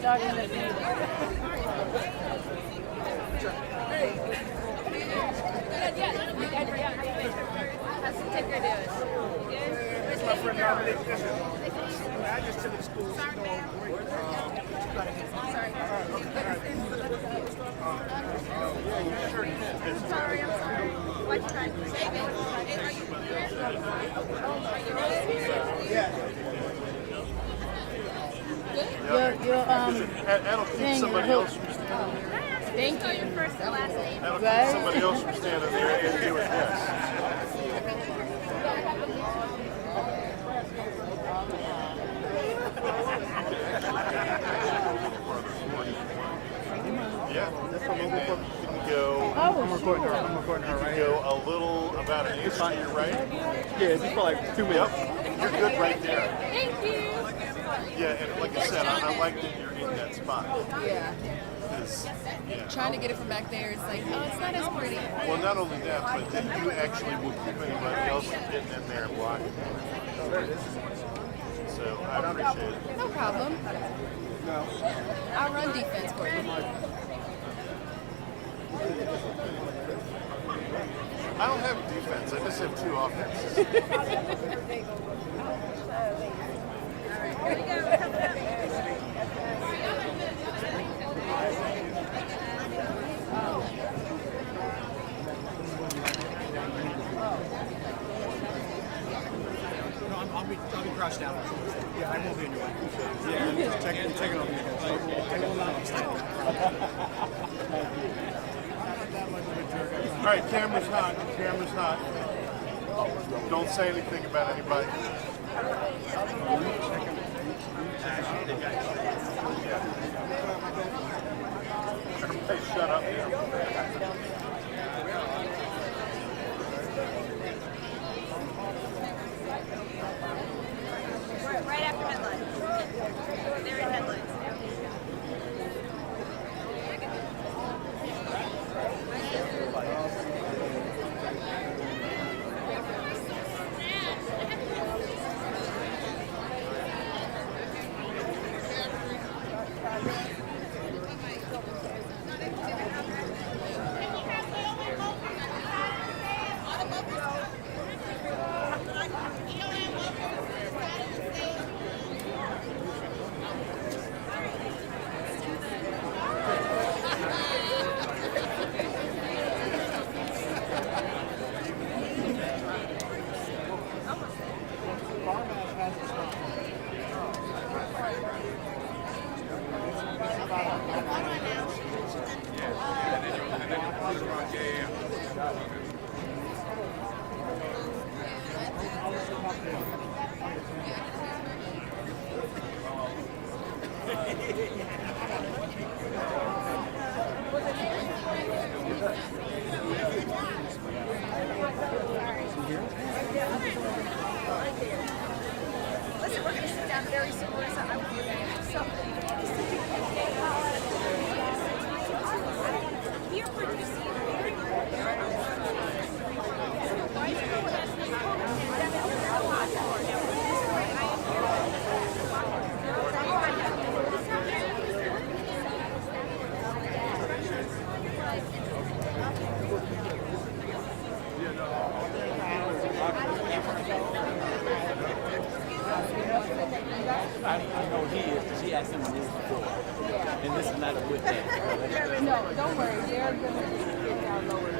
Starting to be. How's the ticker doing? It's my friend Dominic. I just took the school. Sorry, I'm sorry. What'd you try to say? Are you Yeah. That'll keep thing, somebody your else from standing there. Thank you. Your first and last name. That'll Right. keep somebody else from standing there and doing this. Yeah, that's what I'm looking for. You can go. I'm recording her. I'm recording her You right can go a little about an inch to your right. here. Yeah, just for like 2 minutes. Yep, you're good right there. Thank you. Yeah, and like I said, I like that you're in that spot. Yeah. 'Cause, yeah. Trying to get it from back there, it's like, oh, it's not as pretty. Well, not only that, but then you actually will keep anybody else from getting in there and blocking. So I appreciate it. No problem. I'll run defense for you. I don't have a defense. I just have two offenses. I'll be crushed out. Yeah, I won't be in your way. Yeah, just check it on me. All right, camera's hot. Camera's hot. Don't say anything about anybody. Everybody shut up. Right after headlines. They're in headlines. Listen, we're going to sit down very soon. Here producing. I know he is because he asked him to move before. And this is not a good thing. No, don't worry. They're going to get down lower.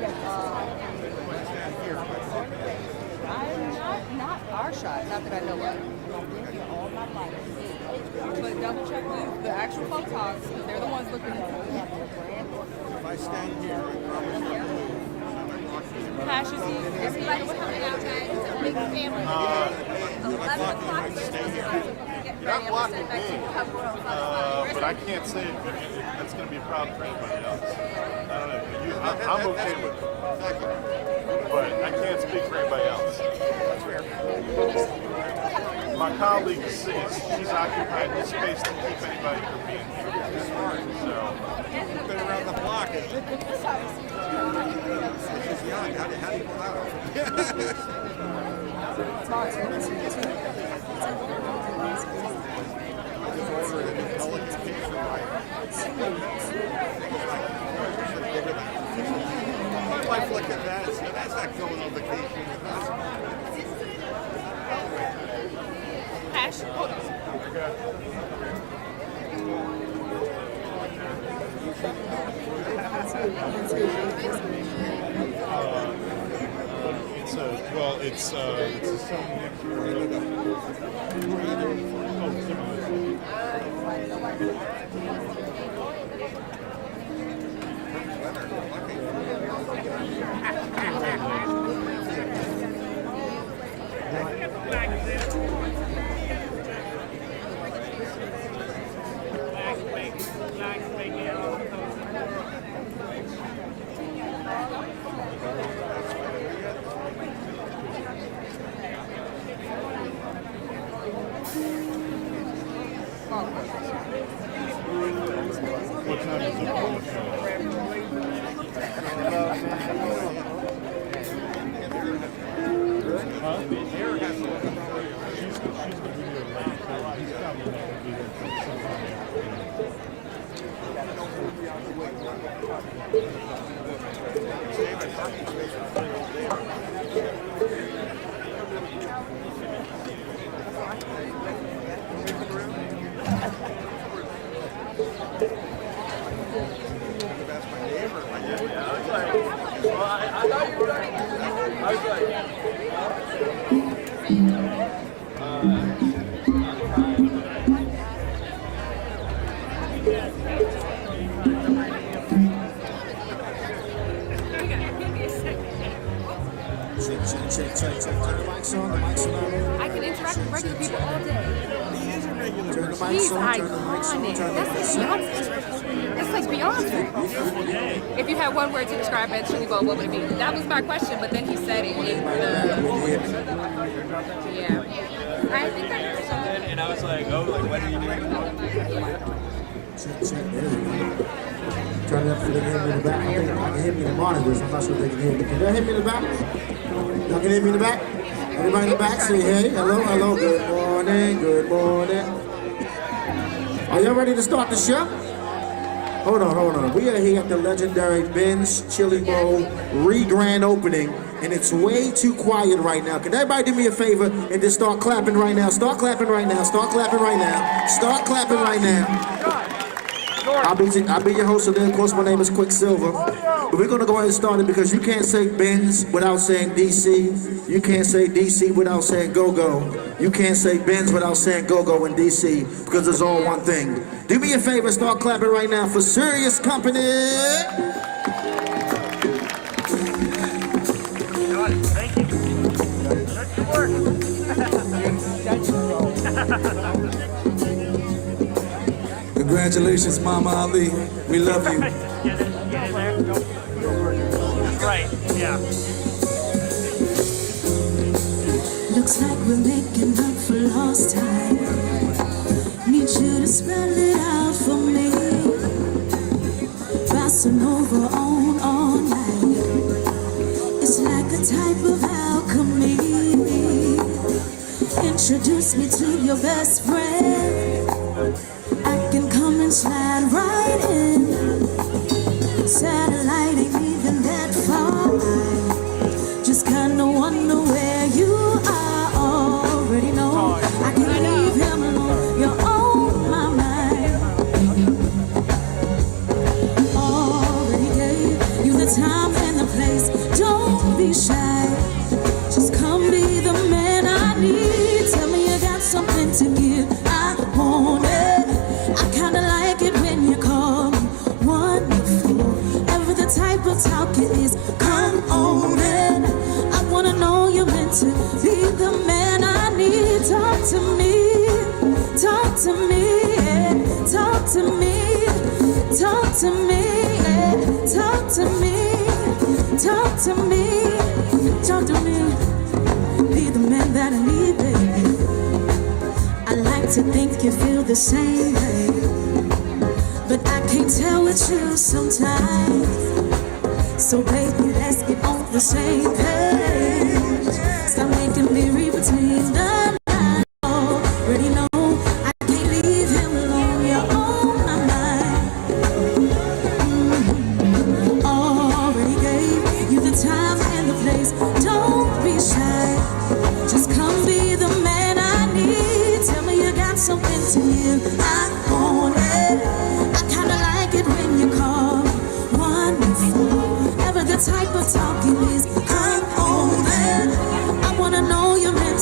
I'm not our shot. Not that I know of. But double check with the actual photogs because they're the ones looking at it. If I stand here, Cash, is he? Everybody's coming out, guys. It's a big family. 11 o'clock. You're not blocking me, but I can't say that's going to be a problem for anybody else. I don't know. I'm okay with it, but I can't speak for anybody else. My colleague she's occupying this space to keep anybody from being here. So. I've been around the block. She's young. How do you pull out? I just ordered an elegant pizza. It's a song next to what time is it on the show? Huh? She's going to be there late, so he's probably not going to be there until I can interact with regular people all day. He's iconic. That's like Beyonce. That's like Beyonce. If you had one word to describe Ed Chili-Bowl, what would it be? That was my question, but then he said it. Yeah. I think I heard something. And I was like, oh, like, what are you doing? Turn it up so they can hear me in the back. I think I can hear me in the monitors. I'm not sure if they can hear me. Can they hear me in the back? Y'all can hear me in the back? Everybody in the back say hey, hello, hello, good morning, good morning. Are y'all ready to start the show? Hold on. We are here at the legendary Ben's Chili Bowl re-grand opening, and it's way too quiet right now. Can everybody do me a favor and just start clapping right now? Start clapping right now. Start clapping right now. Start clapping right now. I'll be your host today. Of course, my name is Quicksilver. But we're going to go ahead and start it because you can't say Benz without saying DC. You can't say DC without saying go-go. You can't say Benz without saying go-go in DC because it's all one thing. Do me a favor, start clapping right now for Serious Company. Thank you. Good work. Congratulations, Mama Ali. We love you. Get in there. Right, yeah. Looks like we're making up for lost time. Need you to spell it out for me. Passing over on all night. It's like a type of alchemy. Introduce me to your best friend. I can come and slide right in. Satellite ain't even that far. Just kinda wonder where you are. Already know I can leave him alone. You're on my mind. Already gave you the time and the place. Don't be shy. Just come be the man I need. Tell me you got something to give. I want it. I kinda like it when you call me wonderful. Ever the type of talk it is. Come on in. I wanna know you're meant to be the man I need. Talk to me. Talk to me. Talk to me. Talk to me. Talk to me. Talk to me. Talk to me. Be the man that I need, baby. I like to think you feel the same way, but I can't tell with you sometimes. So baby, let's get on the same page. Stop making me read between the lines. Already know I can't leave him alone. You're on my mind. Already gave you the time and the place. Don't be shy. Just come be the man I need. Tell me you got something to give. I want it. I kinda like it when you call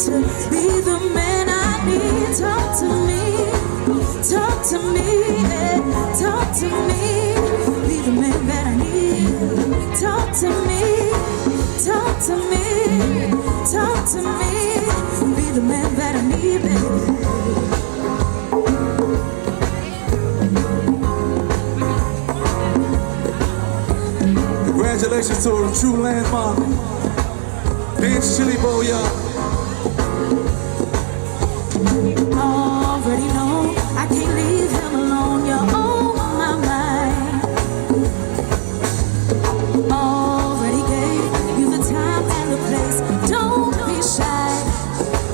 to be the man I need. Talk to me, talk to me, yeah. Talk to me, be the man that I need. Talk to me, talk to me, talk to me, be the man that I need, baby. Congratulations to a true landmark, Big Chili Bowl, y'all. Already know I can't leave him alone. You're on my mind. Already gave you the time and the place. Don't be shy.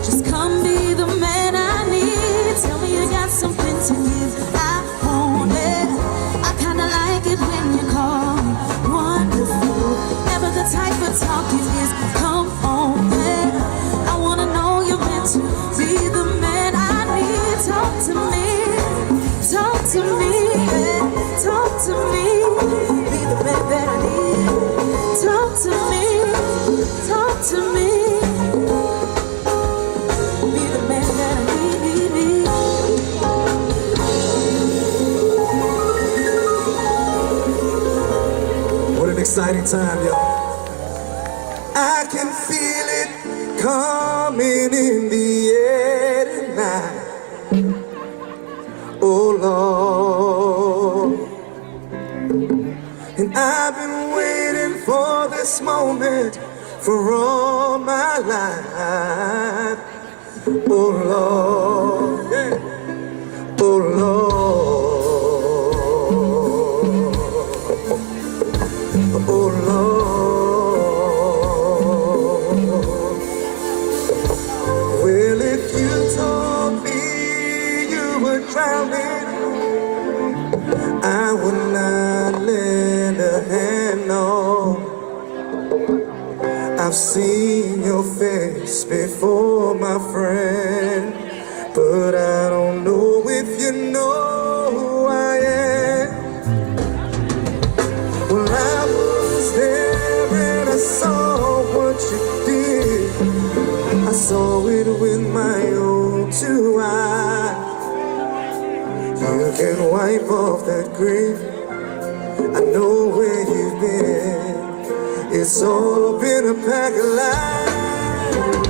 Just come be the man I need. Tell me you got something to give. I want it. I kinda like it when you call me wonderful. Never the type of talk it is. Come on, man. I wanna know you're meant to be the man I need. Talk to me, talk to me, yeah. Talk to me, be the man that I need. Talk to me, talk to me, be the man that I need. What an exciting time, y'all. I can feel it coming in the air tonight. Oh Lord, and I've been waiting for this moment for all my life. Oh Lord, yeah. Oh Lord, oh Lord. Well, if you told me you were drowning, I would not lend a hand, no. I've seen your face before, my friend, but I don't know if you know who I am. Well, I was there and I saw what you did. I saw it with my own two eyes. You can wipe off that grief. I know where you've been. It's all been a pack of lies.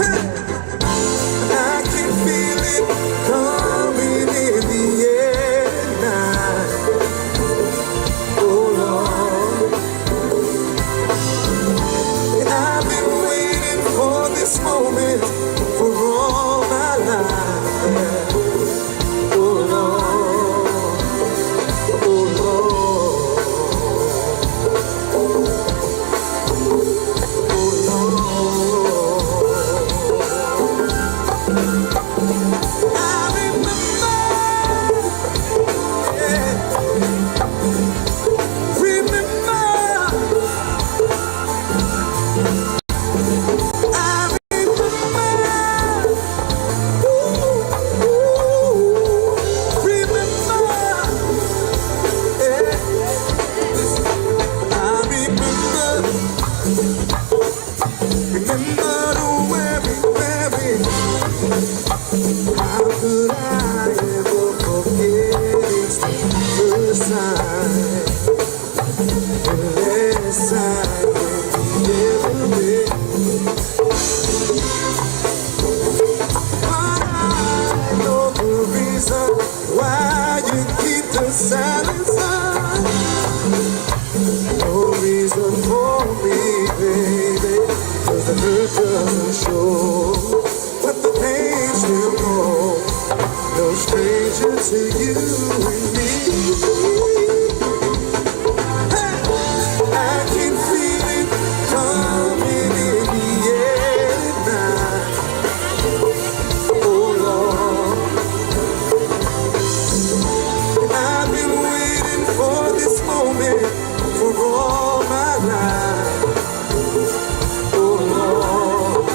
Hey! I can feel it coming in the air tonight. Oh Lord, and I've been waiting for this moment for all my life. Oh Lord, oh Lord, oh Lord. I remember, yeah, remember. I remember, ooh, remember, yeah. I remember the very, how could I ever forget it's the first time, the last time we ever met. But I know the reason why you keep the silence on. No reason for me, baby, 'cause the hurt doesn't show, but the pain still grows. No stranger to you and me. Hey! I can feel it coming in the air tonight. Oh Lord, and I've been waiting for this moment for all my life. Oh Lord,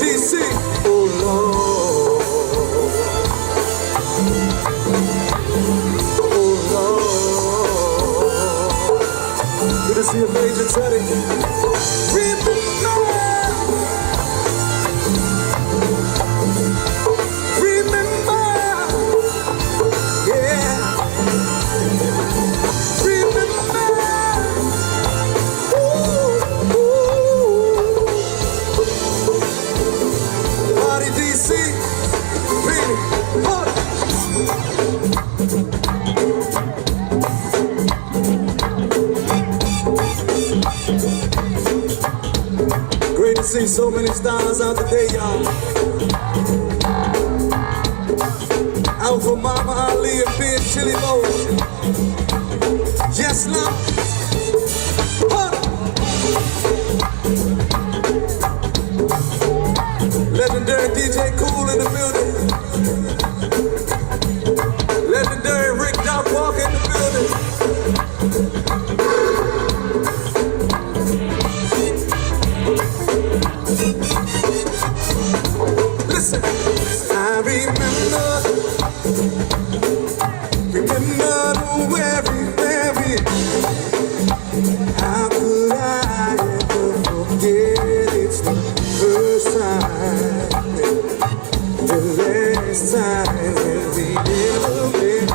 DC, oh Lord, oh Lord. Good to see you, Major Teddy. Remember, Great to see so many stars out today, y'all. Out for Mama Ali and Big Chili Mo. Yes, Lord. Legendary DJ Cool in the building. Legendary Rick Doc Walker in the building. Listen, I remember where we how could I ever forget it's the first time, the last time that we ever met.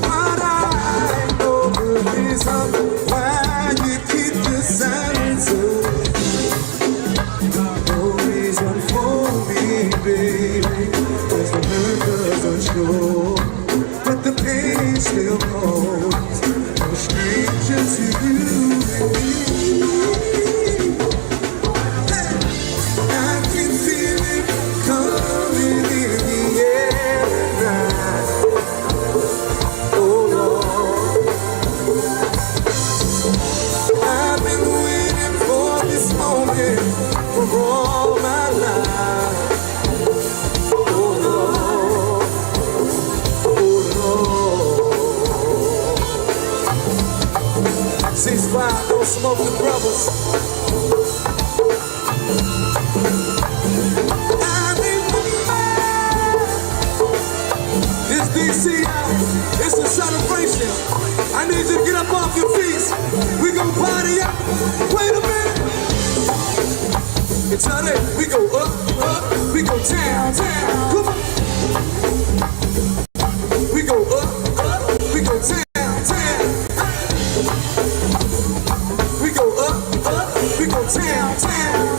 But I know the reason why you keep the silence. No reason for me, baby, 'cause the hurt doesn't show, but the pain still holds. No stranger to you and me. I can feel it coming in the air tonight. Oh Lord, I've been waiting for this moment for all my life. Oh Lord, oh Lord. Ceasefire, don't smoke the brothers. It's DC, it's a celebration. I need you to get up off your feet. We gon' party up. Wait a minute. It's on it. We go up, we go down, down. Come on. We go up, we go down, down. We go up, we go down, down.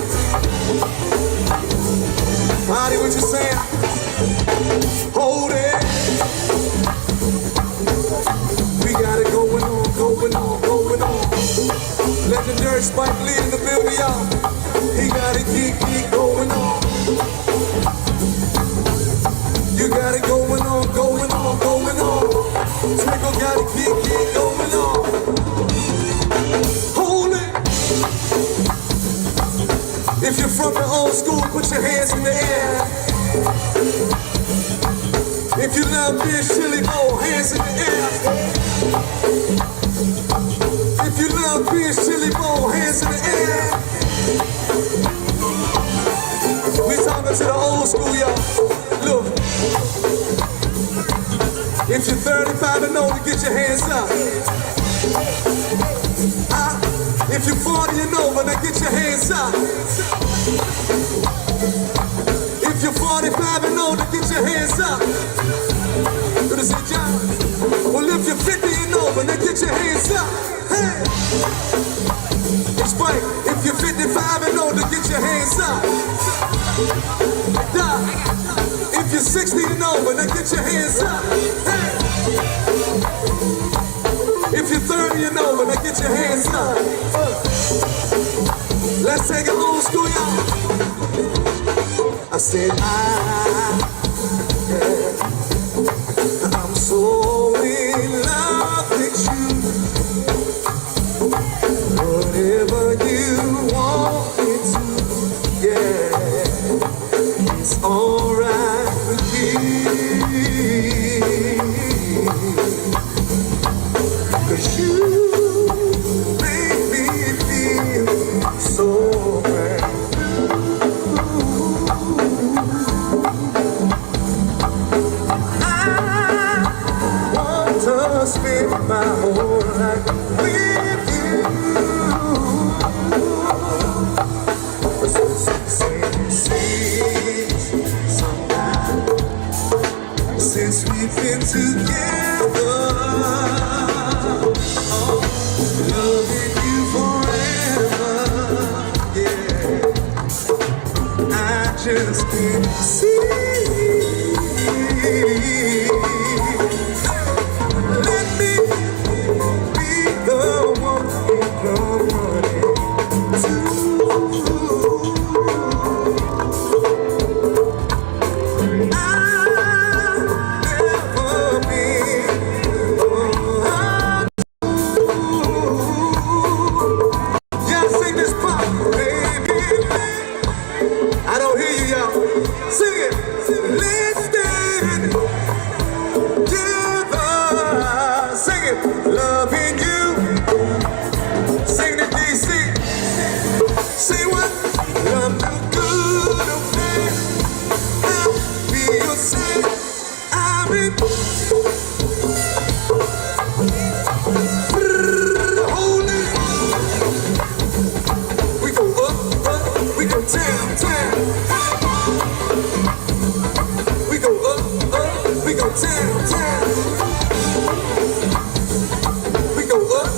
Party, what you saying? Hold it. We got it going on, going on, going on. Legendary Spike Lee in the building, y'all. He got it geek going on. You got it going on, going on, going on. Twinkle got it geek going on. Hold it. If you're from the old school, put your hands in the air. If you love Big Chili Mo, hands in the air. If you love Big Chili Mo, hands in the air. We talking to the old school, y'all. Look. If you're 35 and older, get your hands up. If you're 40 and over, now get your hands up. If you're 45 and older, get your hands up. Good to see John. Well, if you're 50 and over, now get your hands up. Hey! Explain. If you're 55 and older, get your hands up. Doc. If you're 60 and over, now get your hands up. Hey! If you're 30 and over, now get your hands up. Let's take it old school, y'all. I said, I'm so in love with you. Whatever you want me to, yeah, it's alright with me. 'Cause you make me feel so brand to spend my whole life with you. Since we've been together, oh, loving you forever, yeah. I just can't see down, down. We go up,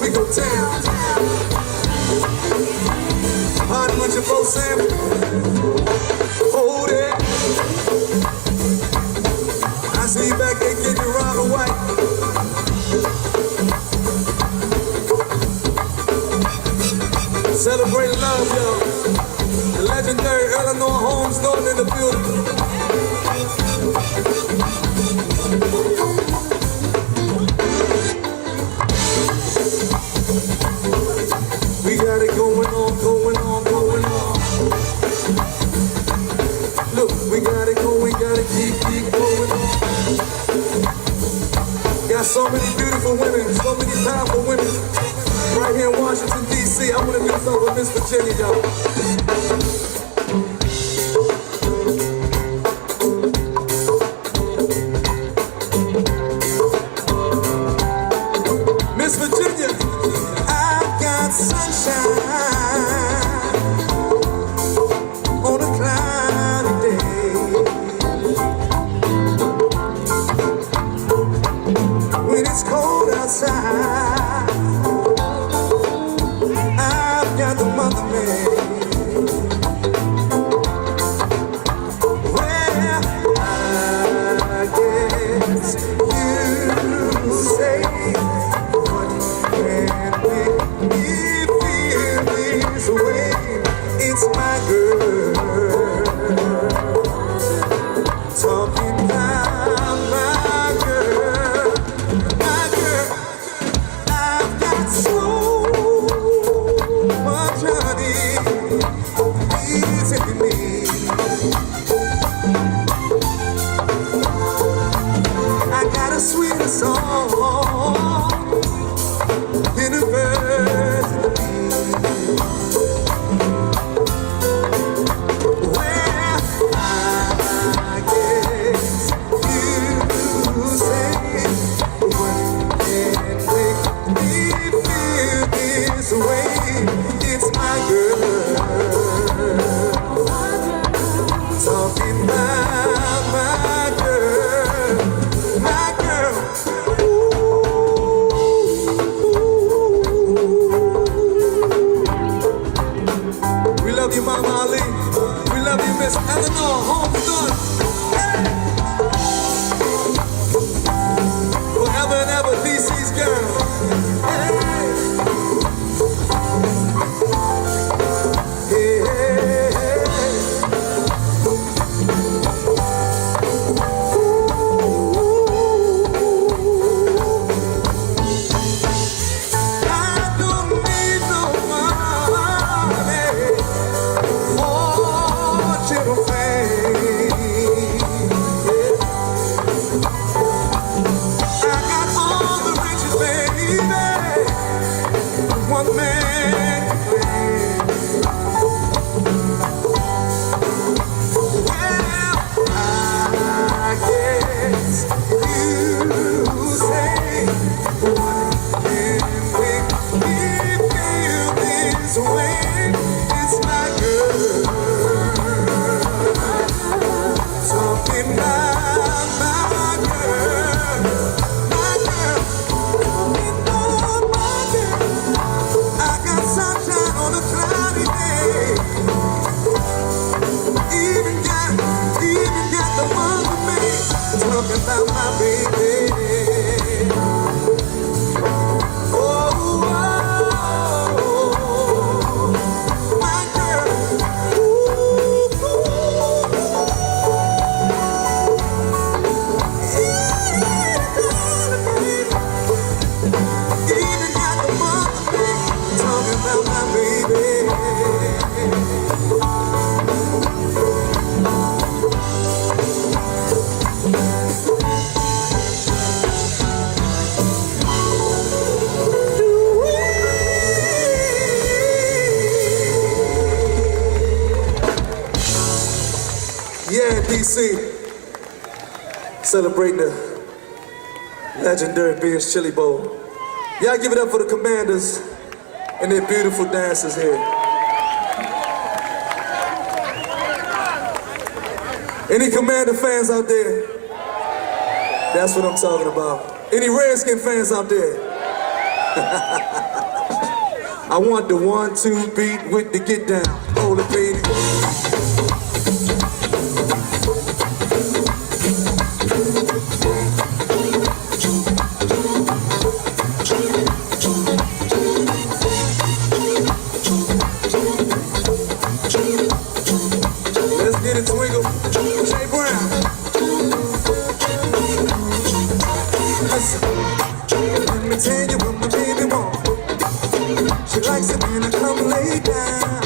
we go down. Party with your folks, Sam. Hold it. I see you back there getting your Robert White. Celebrate love, y'all. The legendary Eleanor Holmes Norton in the building. We got it going on, going on, going on. Look, we got it going, gotta keep going on. Got so many beautiful women, so many powerful women. Right here in Washington, D.C. I want to do something with Miss Virginia, y'all. Miss Virginia, I've got sunshine on a cloudy day. When it's cold outside, I've got the motherland. Well, I guess you say, what can make me feel this way? It's my girl talking about my girl, my girl. I've got so much honey in me. I got a sweeter song in a verse. Well, I guess you say, what can make me feel this way? It's my girl talking about my girl, my girl. We love you, Mama Ali. We love you, Miss Eleanor Holmes Norton. Hey! Forever and ever, DC's girl. Hey! One man can win. Well, I guess you say, what can make me feel this way? It's my girl talking about my girl, my girl. I got sunshine on a cloudy day. Even got the one with me talking about my baby. Oh, my girl. Even got the one with me talking about my baby. Yeah, DC, celebrating the legendary Beers Chili Bowl. Y'all give it up for the Commanders and their beautiful dancers here. Any Commander fans out there? That's what I'm talking about. Any Redskin fans out there? I want the 1-2 beat with the get down. Hold it, baby. Let's get it, Twinkle. Jay Brown. Listen, let me tell you what my baby wants. She likes it when I come lay down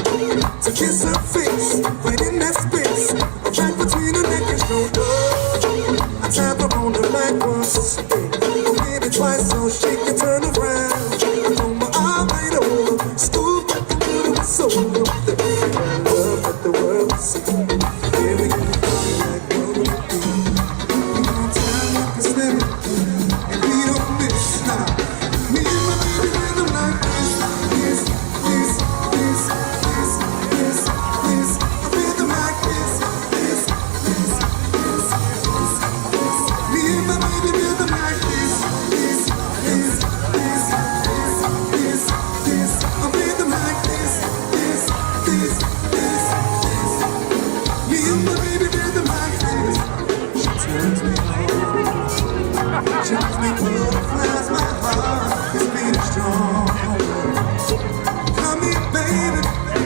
to kiss her face, right in that space, right between her neck and shoulder. I tap her on the back once, maybe twice, so she can turn around. I throw my arm right over, scoop back and put her so low. The baby I love, let the world see. Here we go, like what we do. We on time like a snare, and we don't miss now. Me and my baby rhythm like this. Tells me butterflies, my heart is beating strong. Come here, baby,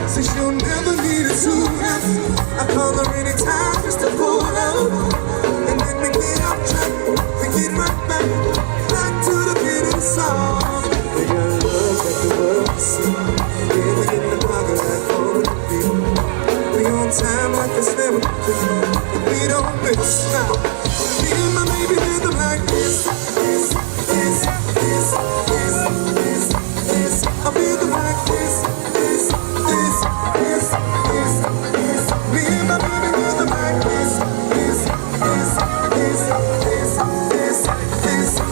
since you'll never need a tune. I call her anytime just to pull up, and then we get off track, we get right back to the beat of the song. We got love that the world see. Yeah, we get the pocket like all the beat. We on time like a celebratory, and we don't miss now. Me and my baby rhythm like this. I feel the like this. Me and my baby rhythm like this.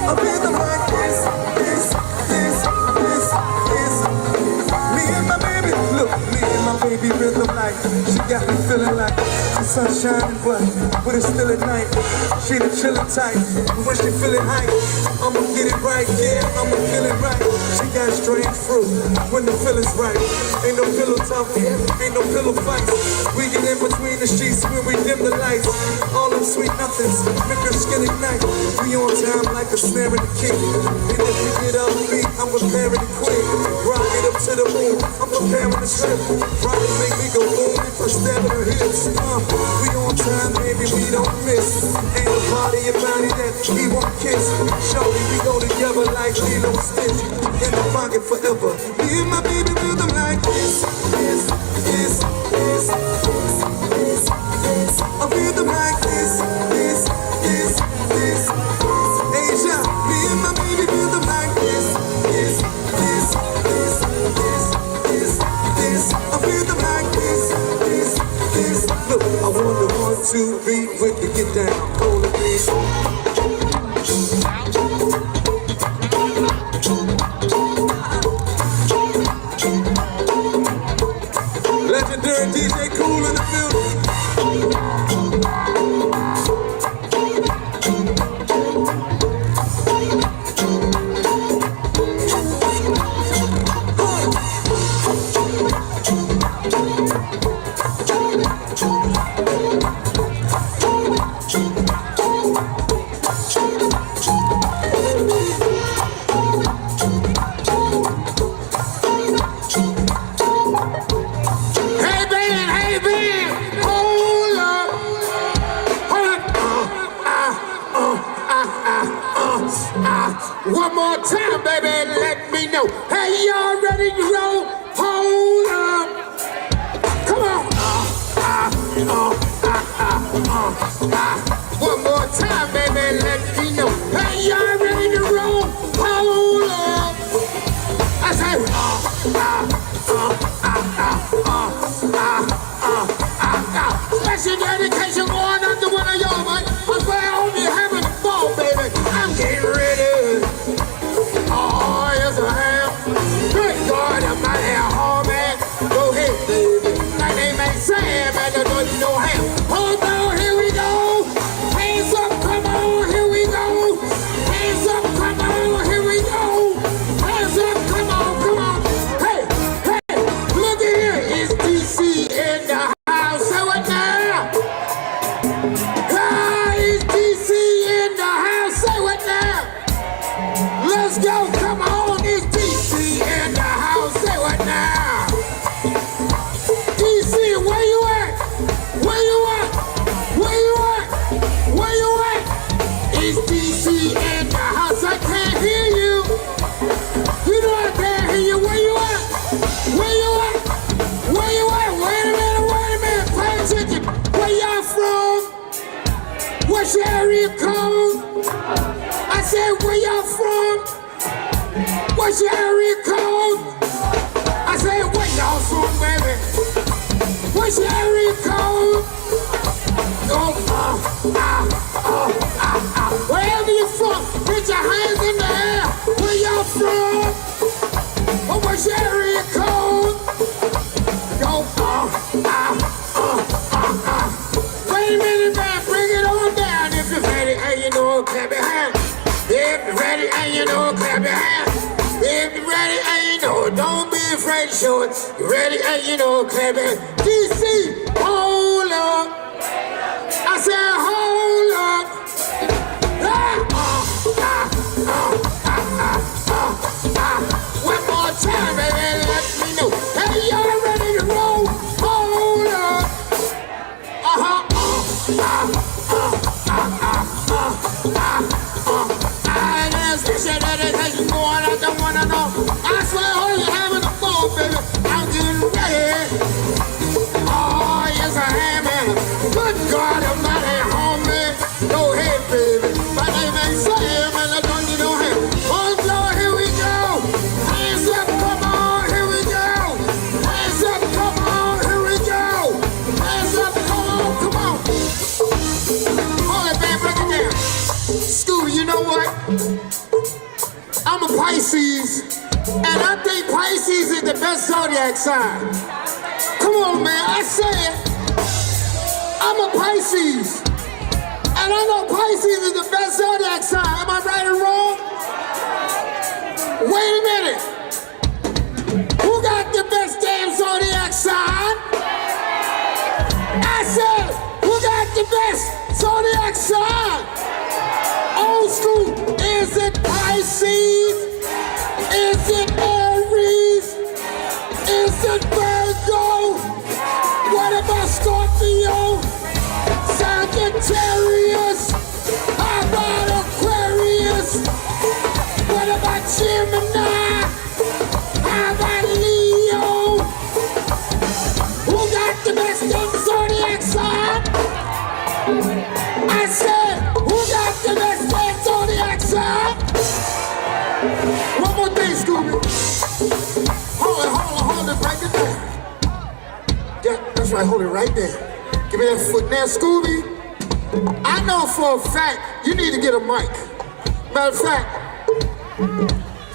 I feel the like this. Me and my baby, look, me and my baby rhythm like. She got me feeling like the sun shining bright, but it's still at night. She the chillin' type, but when she feelin' hype, I'ma get it right, yeah, I'ma feel it right. She got strange fruit when the feeling's right. Ain't no pillow talk, ain't no pillow fights. We get in between the sheets when we dim the lights. All them sweet nothings make her skin ignite. We on time like a snare and a kick. And if we get off beat, I'm preparing to quit. Rock it up to the moon, I'm preparing to slip. Rock it make me go boom if I stab at her hips. We on time, baby, we don't miss. Ain't no party about it that we won't kiss. Shorty, we go together like Lilo and Stitch. In the pocket forever. Me and my baby rhythm like this. I feel them like this. Asia, me and my baby rhythm like this. I feel them like this. Look, I want the 1-2 beat with the get down. Hold it, please. Legendary DJ Cool in the building. One more time, baby, let me know. Hey, y'all ready to roll? Hold up. Come on. One more time, baby, let me know. Hey, y'all ready to roll? Hold up. I say, special dedication going out to one of y'all, man. I swear I hope you're having a ball, baby. I'm getting ready. Oh, yes, I am. Good God, I'm not here, oh, man. Go ahead, baby. My name ain't Sam, and I know you know him. Hold on, here we go. What's your area code? I said, where y'all from? What's your area code? I said, where y'all from, baby? What's your area code? Wherever you're from, put your hands in the air. Where y'all from? Oh, what's your area code? Go, Wait a minute, man, bring it on down. If you're ready and you know, clap your hands. If you're ready and you know, clap your hands. If you're ready and you know, don't be afraid to show it. You're ready and you know, clap your hands. DC, hold up. I said, hold up. One more time, baby, let me know. Hey, y'all ready to roll? Hold up. I don't wanna know. I swear, oh, you're having a ball, baby. I'm getting ready. Oh, yes, I am, man. Good God, I'm not at home, man. Go ahead, baby. My name ain't Sam, and I don't need no hand. Oh, Lord, here we go. Hands up, come on, here we go. Hands up, come on, here we go. Hands up, come on. Hold it, man, break it down. Scooby, you know what? I'm a Pisces, and I think Pisces is the best zodiac sign. Come on, man, I said I'm a Pisces, and I know Pisces is the best zodiac sign. Am I right or wrong? Wait a minute. Who got the best damn zodiac sign? I said, who got the best zodiac sign? Old school, is it Pisces? Is it Aries? Is it Virgo? What about Scorpio? Sagittarius? How about Aquarius? What about Gemini? How about Leo? Who got the best damn zodiac sign? I said, who got the best damn zodiac sign? One more thing, Scooby. Hold it, break it down. Yeah, that's right, hold it right there. Give me that foot now, Scooby. I know for a fact you need to get a mic. Matter of fact,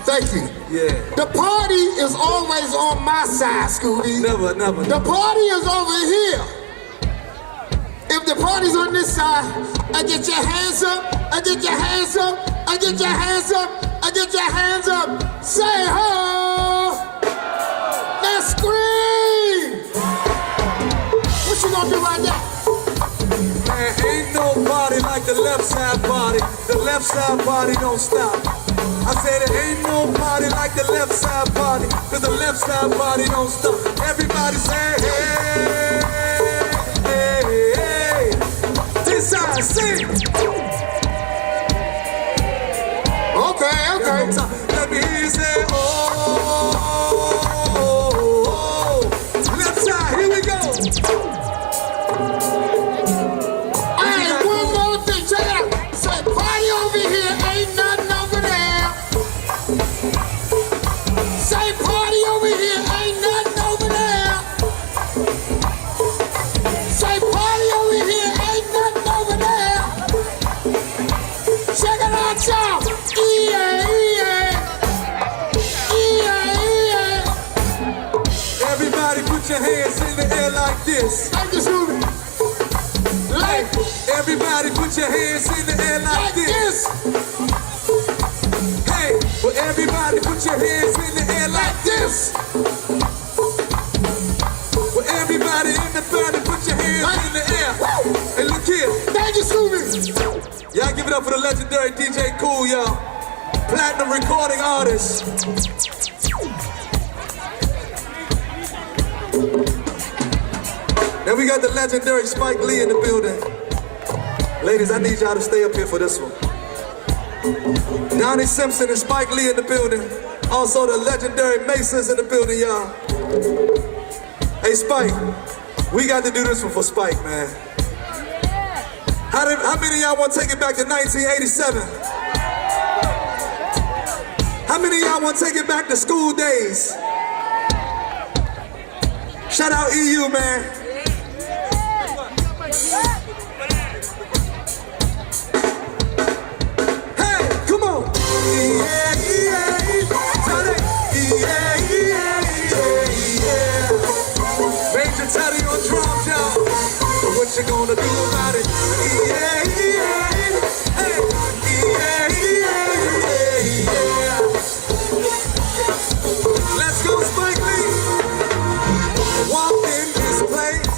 thank you. Yeah. The party is always on my side, Scooby. Never. The party is over here. If the party's on this side, I get your hands up, I get your hands up, I get your hands up, I get your hands up. Say ho! Now scream! What you gonna do right now? Man, ain't nobody like the left side body. The left side body don't stop. I said there ain't nobody like the left side body, cause the left side body don't stop. Everybody say hey, hey, hey. This side, sing. Okay. Let me hear you say oh, oh, oh. Left side, here we go. Alright, one more thing, check it out. Say party over here, ain't nothing over there. Say party over here, ain't nothing over there. Say party over here, ain't nothing over there. Check it out, y'all. Everybody put your hands in the air like this. Thank you, Scooby. Like Everybody put your hands in the air like this. Hey, well everybody put your hands in the air like this. Well everybody in the party put your hands in the air. Hey, look here. Thank you, Scooby. Y'all give it up for the legendary DJ Cool, y'all. Platinum recording artist. Then we got the legendary Spike Lee in the building. Ladies, I need y'all to stay up here for this one. Donnie Simpson and Spike Lee in the building. Also the legendary Masons in the building, y'all. Hey Spike, we got to do this one for Spike, man. How many of y'all want to take it back to 1987? How many of y'all want to take it back to school days? Shout out EU, man. Hey, come on. Major Teddy on drums, y'all. What you gonna do about it? Hey, let's go, Spike Lee. Walked in this place,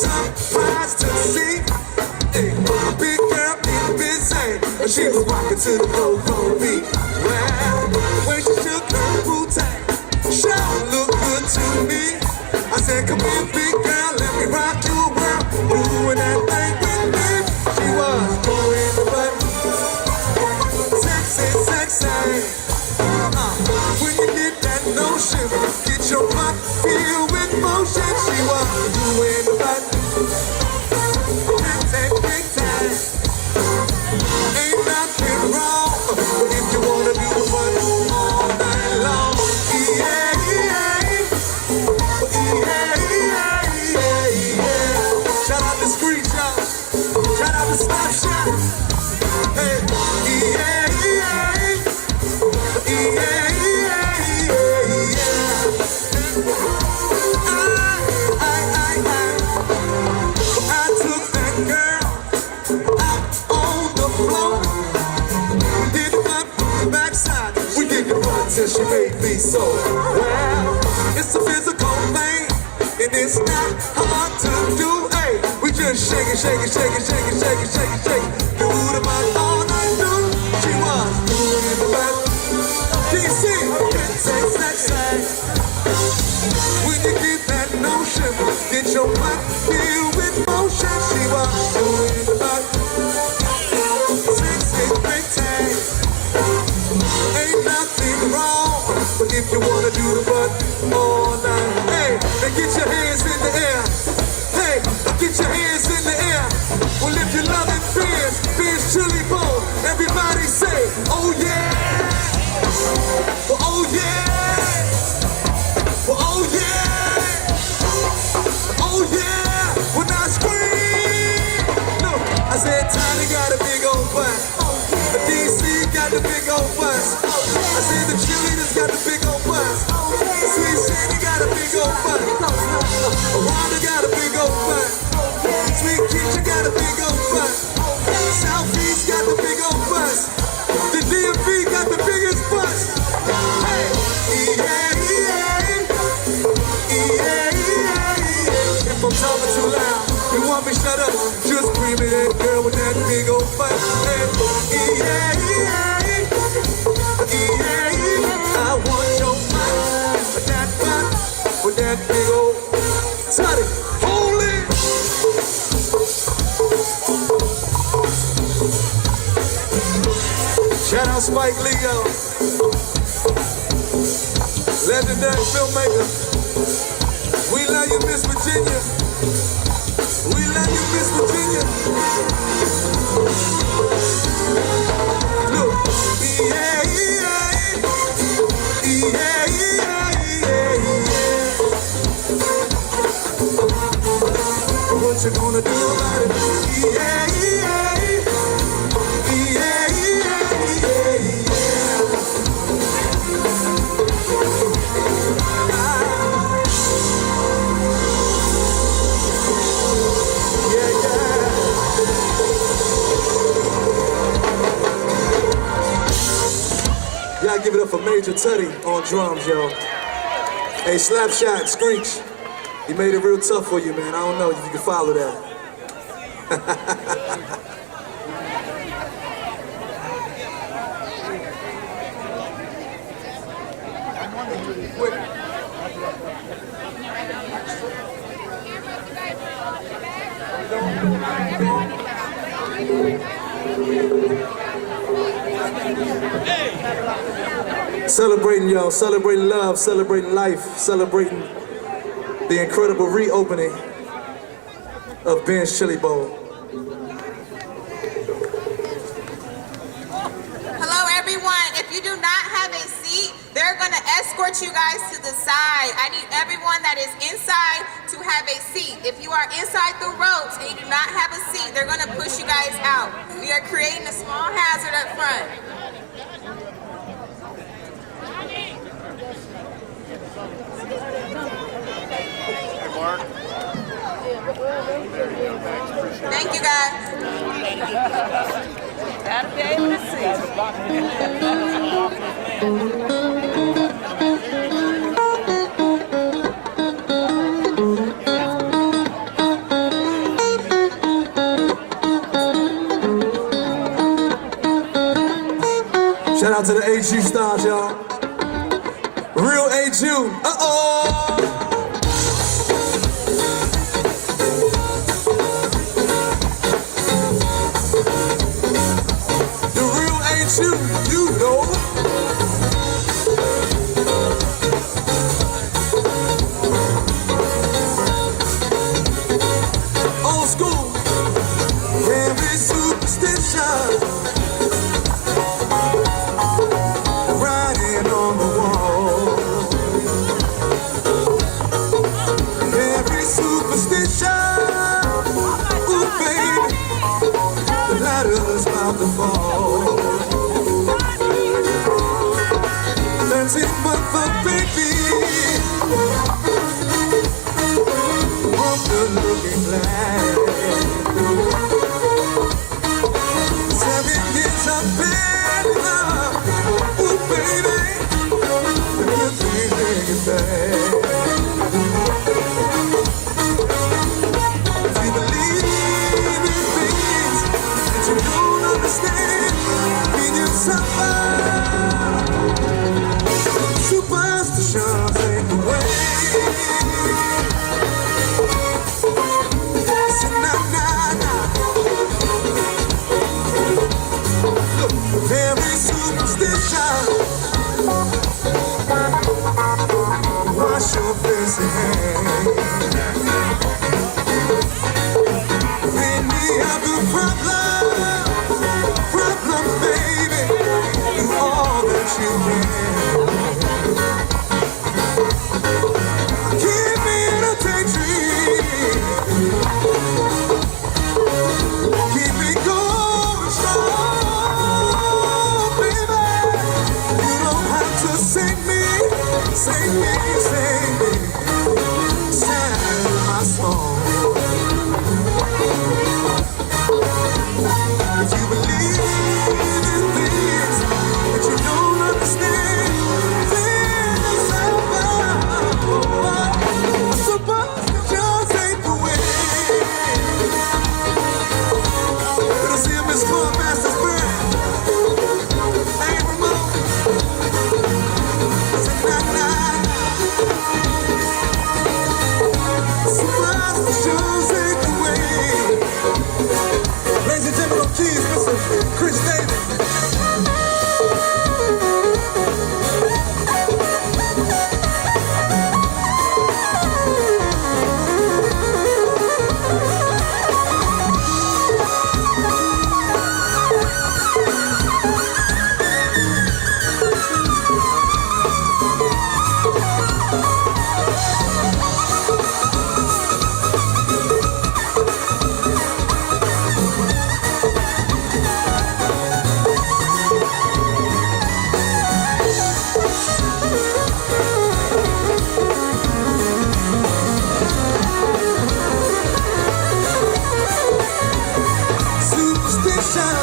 surprised to see a big girl in busy. She was walking to the local beat. Well, when she shook her booty, sure looked good to me. I said, come here, big girl, let me rock your world. Doing that thing with me. She was going the button. Sexy, sexy. When you get that notion, get your butt filled with motion. She was doing the button. Big time. Ain't nothing wrong if you wanna do the button all night long. Shout out to Screech, y'all. Shout out to Snapshot. Hey, I took that girl out on the floor. Did the butt from the backside. We did the butt till she made me so. Well, it's a physical thing, and it's not hard to do. Hey, we just shake it, shake it, shake it, shake it, shake it, shake it, shake it. Do the butt all night long. She was doing the butt. DC, sexy. When you get that notion, get your butt filled with motion. She was doing the butt. Sexy, big time. Ain't nothing wrong, but if you wanna do the butt all night, hey, then get your hands in the air. Hey, get your hands in the air. Well, if you love it, Ben's Chili Bowl. Everybody say, oh yeah. Well, oh yeah. Well, oh yeah. Oh yeah. When I scream. Look, I said Tiny got a big old butt. DC got the big old butt. I said the cheerleaders got the big old butt. Sweet Sandy got a big old butt. Wanda got a big old butt. Sweet Kitchen got a big old butt. Southeast got the big old butt. The DMV got the biggest butt. Hey, if I'm talking too loud, you want me shut up? Just scream at that girl with that big old butt. Hey, I want your butt, but that butt with that big old tutty. Hold it. Shout out Spike Lee, yo. Legendary filmmaker. We love you, Miss Virginia. We love you, Miss Virginia. Look, what you gonna do about it? Y'all give it up for Major Teddy on drums, yo. Hey, Slapshot, Screech. He made it real tough for you, man. I don't know if you can follow that. Celebrating y'all, celebrating love, celebrating life, celebrating the incredible reopening of Ben's Chili Bowl. We're going to escort you guys to the side. I need everyone that is inside to have a seat. If you are inside the ropes and you do not have a seat, they're going to push you guys out. We are creating a small hazard up front. Hey, Mark. There you go. Thanks. Appreciate it. Thank you, guys. Gotta be able to see. Shout out to the HU stars, y'all. Real HU. Uh-oh. The real HU, you know. Old school. Every superstition. Writing on the wall. Every superstition. Ooh, baby, the ladder's about to fall. That's it, baby. From the looking glass. 7 years of bad love. Ooh, baby, the good things bring it back. If you believe in things that you don't understand, can you suffer? Superstitions ain't the way. So nah, nah, nah. Look, every superstition. Wash your face and hands. Any other problems, baby, do all that you can. Keep me in a daydream. Keep me going strong, baby. You don't have to sing me, sing me, sing me. Sing my song. If you believe in things that you don't understand, then it's over. Superstitions ain't the way. Gonna see if Miss Club Masters burn. Hey, Ramon. Say, nah, nah. Superstitions ain't the way. Ladies and gentlemen, on keys, Mr. Chris Davis. Superstition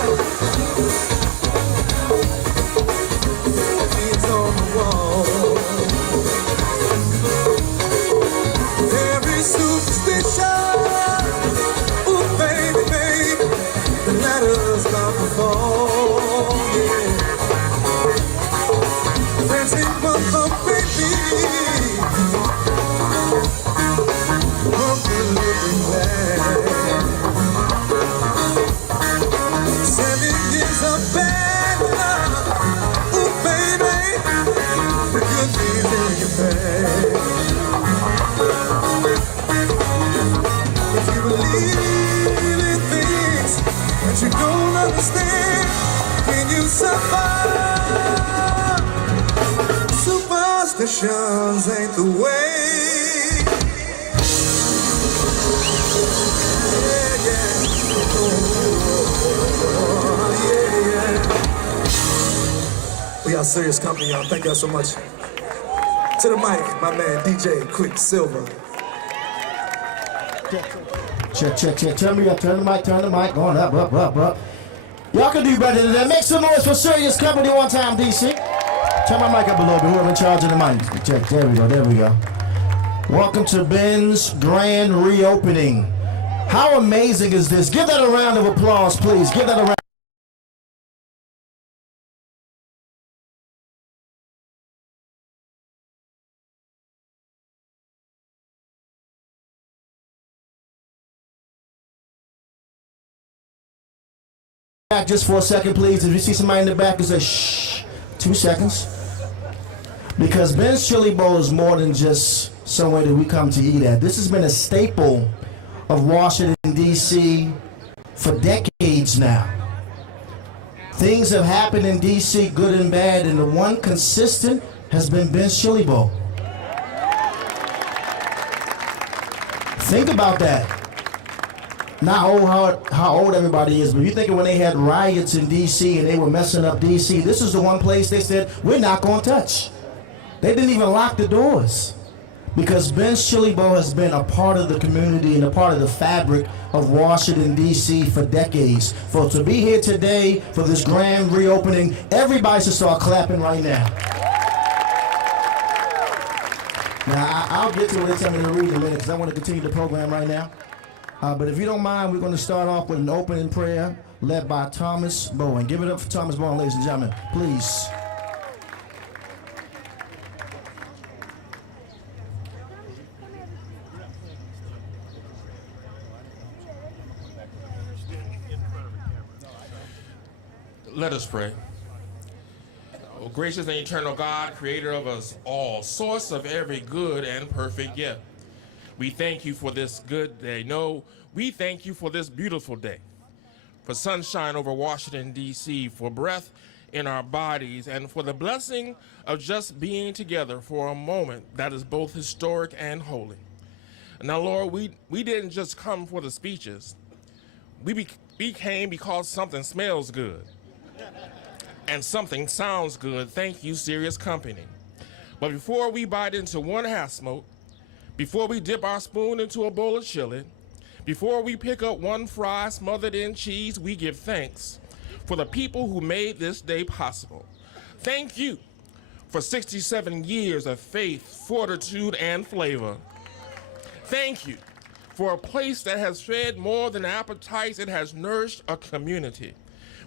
is on the wall. Every superstition. Ooh, baby, baby, the ladder's about to fall. Yeah. Dancing for the baby. From the looking glass. 7 years of bad love. Ooh, baby, the good things in your bag. If you believe in things that you don't understand, can you suffer? Renovations ain't the way. Yeah, yeah. Oh, yeah, yeah. We got serious company, y'all. Thank y'all so much. To the mic, my man DJ Quicksilver. Check. Turn me up, turn the mic. Going up. Y'all can do better than that. Make some noise for Serious Company one time, DC. Turn my mic up a little bit, whoever in charge of the mic. Check, there we go. Welcome to Ben's grand reopening. How amazing is this? Give that a round of applause, please. Give that a round. Back just for a second, please. If you see somebody in the back, just say shh. 2 seconds. Because Ben's Chili Bowl is more than just somewhere that we come to eat at. This has been a staple of Washington, D.C. for decades now. Things have happened in D.C., good and bad, and the one consistent has been Ben's Chili Bowl. Think about that. Not how old everybody is, but you think of when they had riots in D.C. and they were messing up D.C., this is the one place they said, we're not going to touch. They didn't even lock the doors because Ben's Chili Bowl has been a part of the community and a part of the fabric of Washington, D.C. for decades. For to be here today for this grand reopening, everybody should start clapping right now. Now, I'll get to what they tell me to read in a minute because I want to continue the program right now. But if you don't mind, we're going to start off with an opening prayer led by Thomas Bowen. Give it up for Thomas Bowen, ladies and gentlemen, please. Let us pray. Oh, gracious and eternal God, creator of us all, source of every good and perfect gift, we thank you for this good day. No, we thank you for this beautiful day, for sunshine over Washington, D.C., for breath in our bodies, and for the blessing of just being together for a moment that is both historic and holy. Now, Lord, we didn't just come for the speeches. We came because something smells good and something sounds good. Thank you, Serious Company. But before we bite into one half smoke, before we dip our spoon into a bowl of chili, before we pick up one fry smothered in cheese, we give thanks for the people who made this day possible. Thank you for 67 years of faith, fortitude, and flavor. Thank you for a place that has fed more than appetites, it has nourished a community.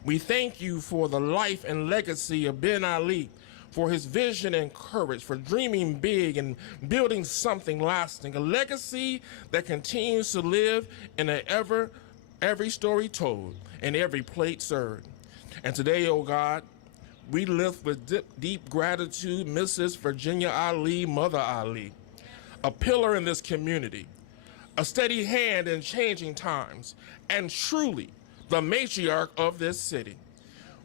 We thank you for the life and legacy of Ben Ali, for his vision and courage, for dreaming big and building something lasting, a legacy that continues to live in every story told and every plate served. And today, oh God, we lift with deep gratitude Mrs. Virginia Ali, Mother Ali, a pillar in this community, a steady hand in changing times, and truly the matriarch of this city.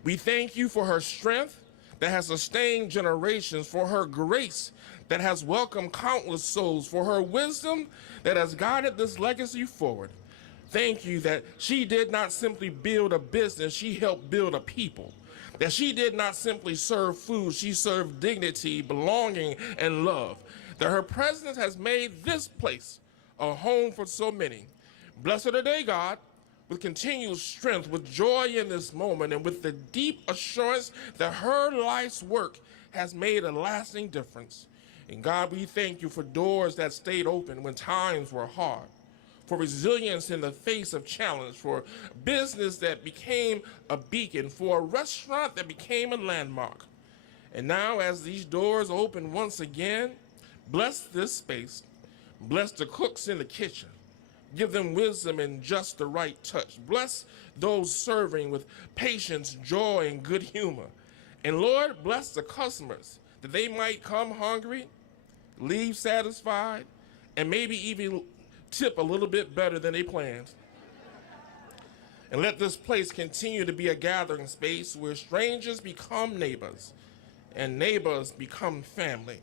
We thank you for her strength that has sustained generations, for her grace that has welcomed countless souls, for her wisdom that has guided this legacy forward. Thank you that she did not simply build a business, she helped build a people. That she did not simply serve food, she served dignity, belonging, and love. That her presence has made this place a home for so many. Bless her today, God, with continued strength, with joy in this moment, and with the deep assurance that her life's work has made a lasting difference. And God, we thank you for doors that stayed open when times were hard, for resilience in the face of challenge, for business that became a beacon, for a restaurant that became a landmark. And now as these doors open once again, bless this space, bless the cooks in the kitchen, give them wisdom and just the right touch. Bless those serving with patience, joy, and good humor. And Lord, bless the customers that they might come hungry, leave satisfied, and maybe even tip a little bit better than they planned. And let this place continue to be a gathering space where strangers become neighbors and neighbors become family.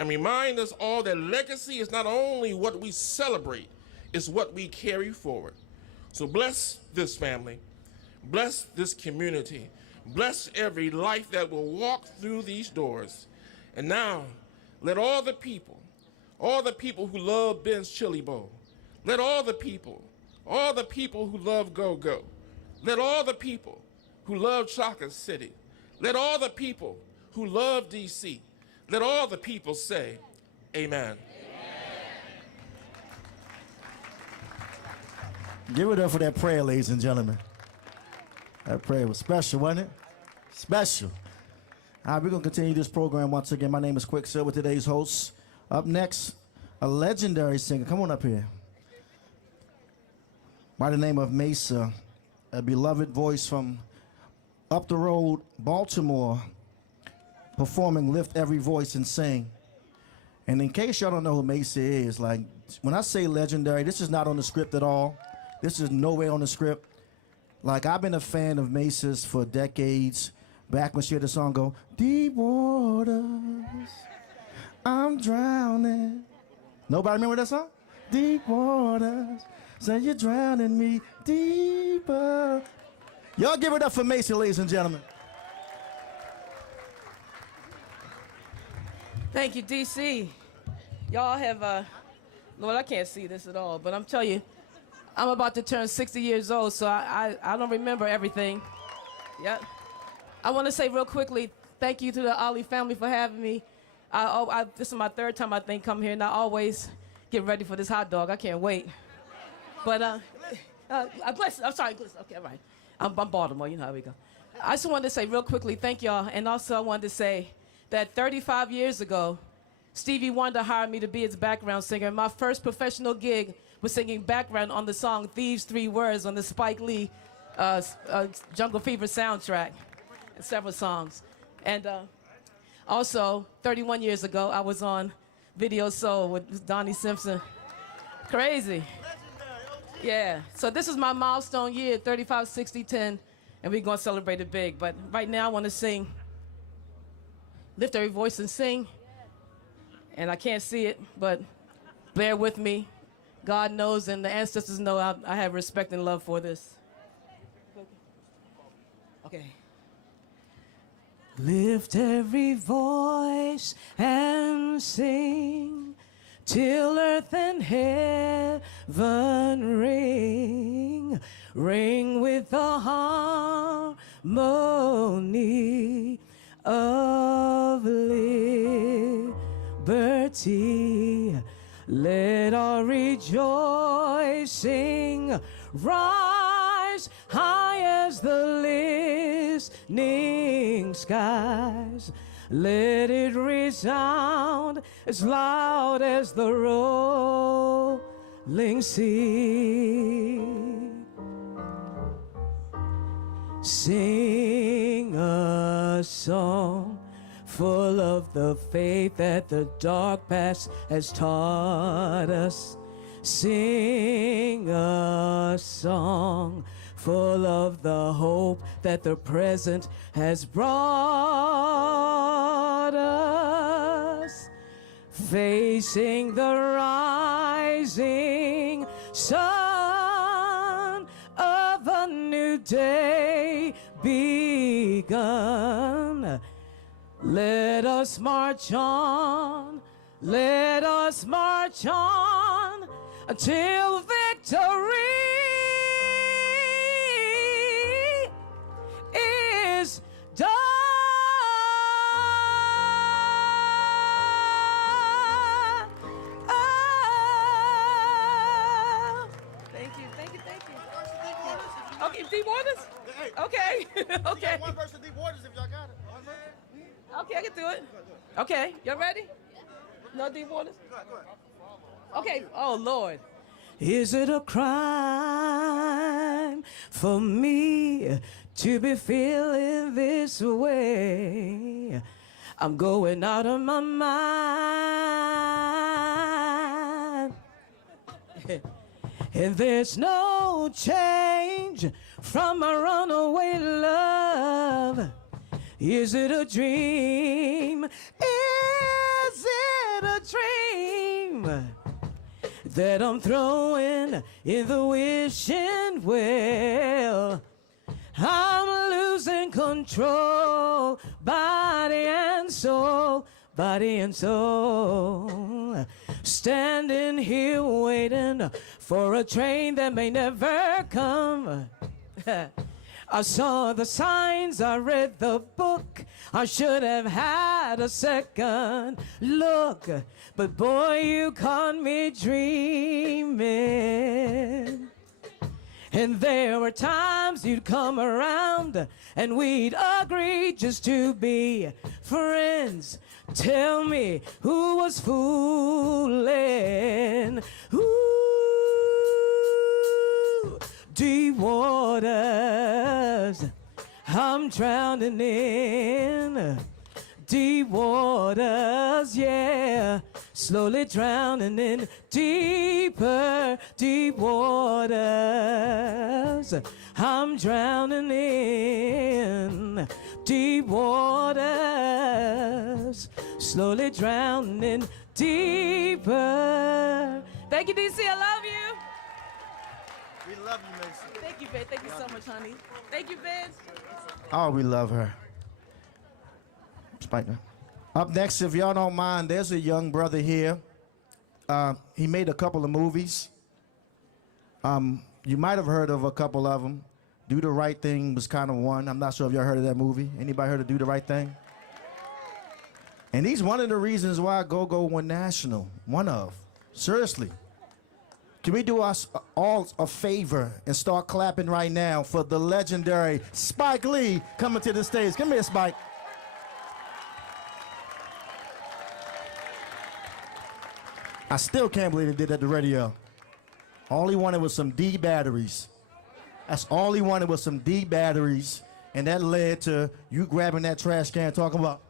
and remind us all that legacy is not only what we celebrate, it's what we carry forward. So bless this family, bless this community, bless every life that will walk through these doors. And now, let all the people who love Ben's Chili Bowl, let all the people who love Go-Go, let all the people who love Chocolate City, let all the people who love DC, let all the people say, amen. Give it up for that prayer, ladies and gentlemen. That prayer was special, wasn't it? Special. All right, we're going to continue this program once again. My name is Quicksilver, today's host. Up next, a legendary singer. Come on up here. By the name of Mesa, a beloved voice from up the road, Baltimore, performing Lift Every Voice and Sing. And in case y'all don't know who Mesa is, like, when I say legendary, this is not on the script at all. This is nowhere on the script. Like, I've been a fan of Mesa's for decades. Back when she had the song go, deep waters, I'm drowning. Nobody remember that song? Deep waters, say you're drowning me deeper. Y'all give it up for Mesa, ladies and gentlemen. Thank you, DC. Y'all have, Lord, I can't see this at all, but I'm telling you, I'm about to turn 60 years old, so I don't remember everything. Yep. I want to say real quickly, thank you to the Ali family for having me. This is my third time, I think, come here, and I always get ready for this hot dog. I can't wait. But, bless, I'm sorry, okay, all right. I'm Baltimore, you know how we go. I just wanted to say real quickly, thank y'all, and also I wanted to say that 35 years ago, Stevie Wonder hired me to be his background singer. My first professional gig was singing background on the song Thieves' Three Words on the Spike Lee Jungle Fever soundtrack, and several songs. And also, 31 years ago, I was on Video Soul with Donnie Simpson. Crazy. Yeah, so this is my milestone year, 35, 60, 10, and we're going to celebrate it big. But right now, I want to sing, lift every voice and sing. And I can't see it, but bear with me. God knows and the ancestors know I have respect and love for this. Okay. Lift every voice and sing till earth and heaven ring, ring with the harmony of liberty. Let our rejoicing rise high as the listening skies. Let it resound as loud as the rolling sea. Sing a song full of the faith that the dark past has taught us. Sing a song full of the hope that the present has brought us. Facing the rising sun of a new day begun. Let us march on, let us march on until victory is done. Thank you, thank you, thank you. Okay, Deep Waters? Okay, okay. One verse of Deep Waters if y'all got it. One verse. Okay, I can do it. Okay, y'all ready? No Deep Waters? Go ahead. Okay, oh Lord. Is it a crime for me to be feeling this way? I'm going out of my mind. And there's no change from my runaway love. Is it a dream? Is it dream that I'm throwing in the wishing well. I'm losing control, body and soul, body and soul. Standing here waiting for a train that may never come. I saw the signs, I read the book. I should have had a second look, but boy, you caught me dreaming. And there were times you'd come around and we'd agree just to be friends. Tell me who was fooling? Ooh, deep waters I'm drowning in. Deep waters, yeah, slowly drowning in deeper, deep waters. I'm drowning in deep waters, slowly drowning in deeper. Thank you, DC. I love you. We love you, Mason. Thank you, babe. Thank you so much, honey. Thank you, Vince. Oh, we love her. Spike. Up next, if y'all don't mind, there's a young brother here. He made a couple of movies. You might have heard of a couple of them. Do the Right Thing was kind of one. I'm not sure if y'all heard of that movie. Anybody heard of Do the Right Thing? And he's one of the reasons why Go-Go went national. One of. Seriously. Can we do us all a favor and start clapping right now for the legendary Spike Lee coming to the stage? Come here, Spike. I still can't believe they did that at the radio. All he wanted was some D batteries. That's all he wanted was some D batteries, and that led to you grabbing that trash can talking about.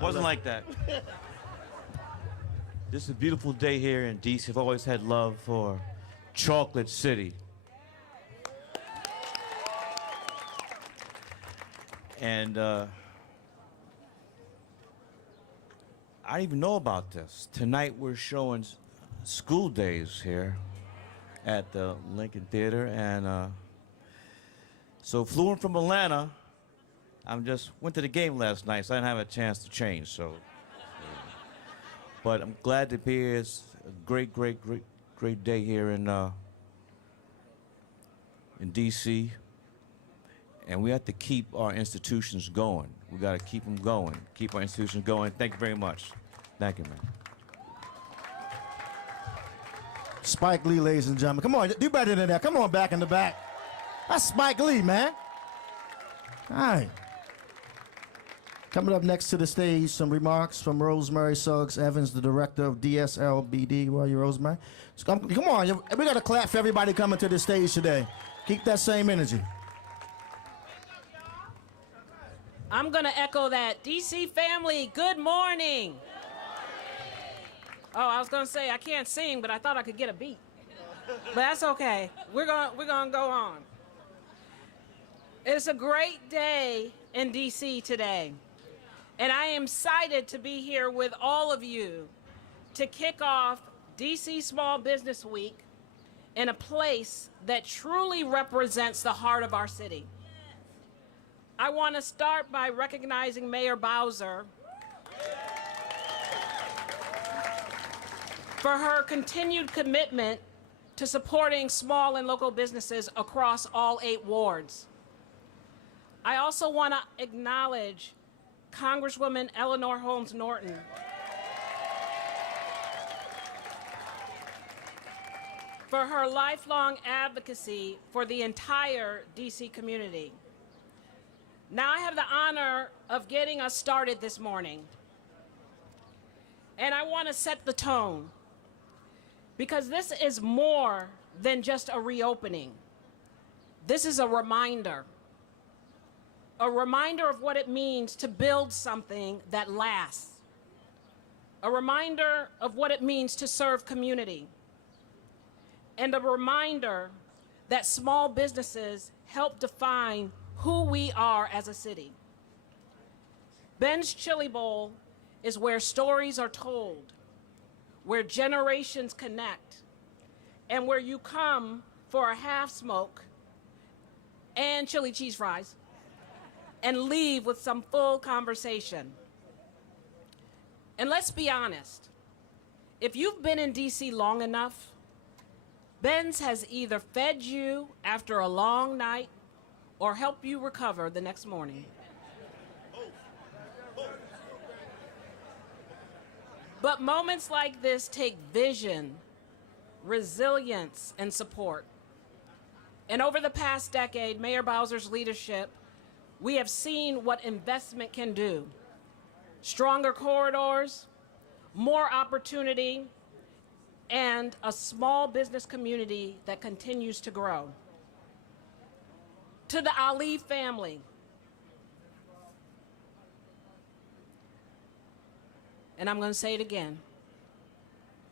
Wasn't like that. This is a beautiful day here in DC. I've always had love for Chocolate City. And I didn't even know about this. Tonight we're showing School Days here at the Lincoln Theater, and so flew in from Atlanta. Went to the game last night, so I didn't have a chance to change. But I'm glad to be here. It's a great day here in DC, and we have to keep our institutions going. We got to keep them going, keep our institutions going. Thank you very much. Thank you, man. Spike Lee, ladies and gentlemen. Come on, do better than that. Come on, back in the back. That's Spike Lee, man. All right. Coming up next to the stage, some remarks from Rosemary Suggs Evans, the director of DSLBD. Where are you, Rosemary? Come on, we got to clap for everybody coming to the stage today. Keep that same energy. I'm going to echo that. DC family, good morning. Oh, I was going to say I can't sing, but I thought I could get a beat. But that's okay. We're going to go on. It's a great day in DC today. And I am excited to be here with all of you to kick off DC Small Business Week in a place that truly represents the heart of our city. I want to start by recognizing Mayor Bowser for her continued commitment to supporting small and local businesses across all 8 wards. I also want to acknowledge Congresswoman Eleanor Holmes Norton for her lifelong advocacy for the entire DC community. Now I have the honor of getting us started this morning. And I want to set the tone, because this is more than just a reopening. This is a reminder of what it means to build something that lasts, a reminder of what it means to serve community, and a reminder that small businesses help define who we are as a city. Ben's Chili Bowl is where stories are told, where generations connect, and where you come for a half smoke and chili cheese fries and leave with some full conversation. And let's be honest, if you've been in DC long enough, Ben's has either fed you after a long night or helped you recover the next morning. But moments like this take vision, resilience, and support. And over the past decade, Mayor Bowser's leadership, we have seen what investment can do. Stronger corridors, more opportunity, and a small business community that continues to grow. To the Ali family, and I'm going to say it again,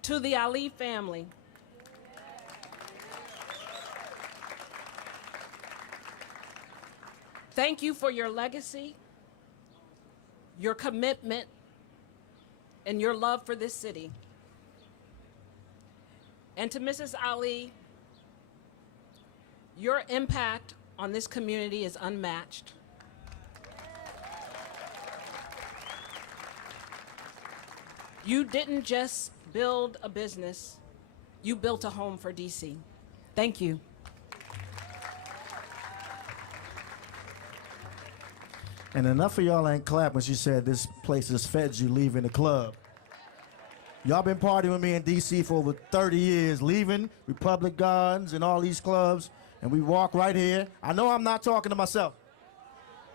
to the Ali family, thank you for your legacy, your commitment, and your love for this city. And to Mrs. Ali, your impact on this community is unmatched. You didn't just build a business, you built a home for DC. Thank you. And enough of y'all ain't clap when she said this place has fed you leaving the club. Y'all been partying with me in DC for over 30 years, leaving Republic Gardens and all these clubs, and we walk right here. I know I'm not talking to myself.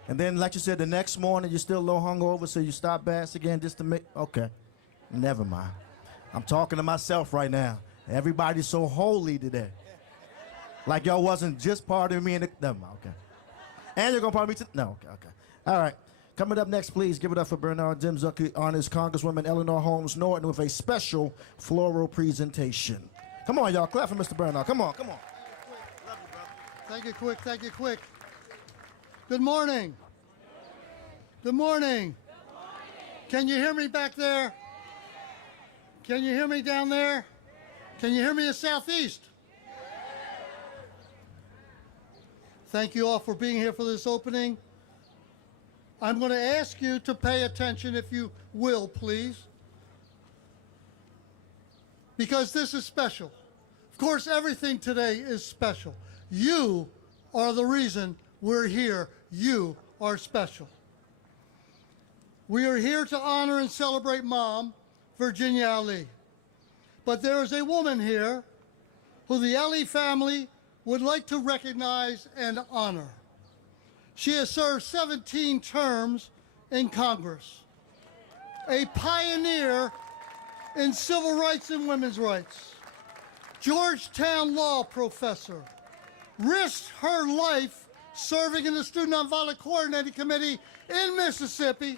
And then, like you said, the next morning you're still a little hungover, so you stop Bass again just to make, okay, never mind. I'm talking to myself right now. Everybody's so holy today. Like y'all wasn't just partying with me in the, never mind, okay. And you're gonna party with me too? No, okay. All right. Coming up next, please give it up for Bernard Dimzucky honors Congresswoman Eleanor Holmes Norton with a special floral presentation. Come on, y'all. Clap for Mr. Bernard. Come on, come on. Thank you, quick. Thank you, quick. Good morning. Good morning. Can you hear me back there? Can you hear me down there? Can you hear me in Southeast? Thank you all for being here for this opening. I'm going to ask you to pay attention, if you will, please, because this is special. Of course, everything today is special. You are the reason we're here. You are special. We are here to honor and celebrate Mom, Virginia Ali. But there is a woman here who the Ali family would like to recognize and honor. She has served 17 terms in Congress, a pioneer in civil rights and women's rights, Georgetown law professor, risked her life serving in the Student Nonviolent Coordinating Committee in Mississippi.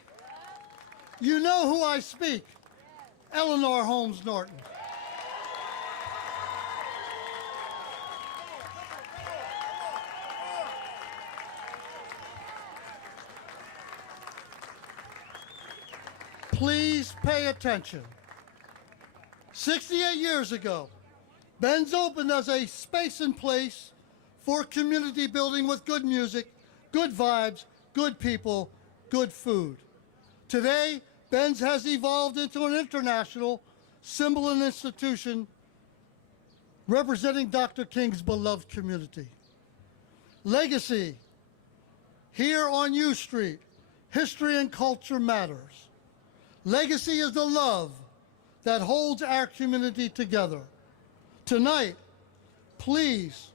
You know who I speak, Eleanor Holmes Norton. Please pay attention. 68 years ago, Ben's opened as a space and place for community building with good music, good vibes, good people, good food. Today, Ben's has evolved into an international symbol and institution representing Dr. King's beloved community. Legacy, here on U Street, history and culture matters. Legacy is the love that holds our community together. Tonight, please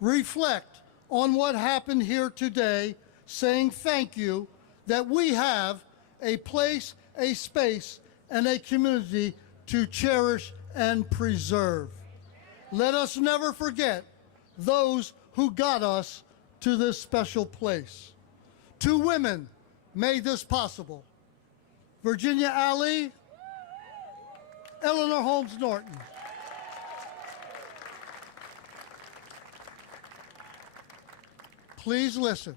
reflect on what happened here today, saying thank you that we have a place, a space, and a community to cherish and preserve. Let us never forget those who got us to this special place. 2 women made this possible. Virginia Ali, Eleanor Holmes Norton. Please listen.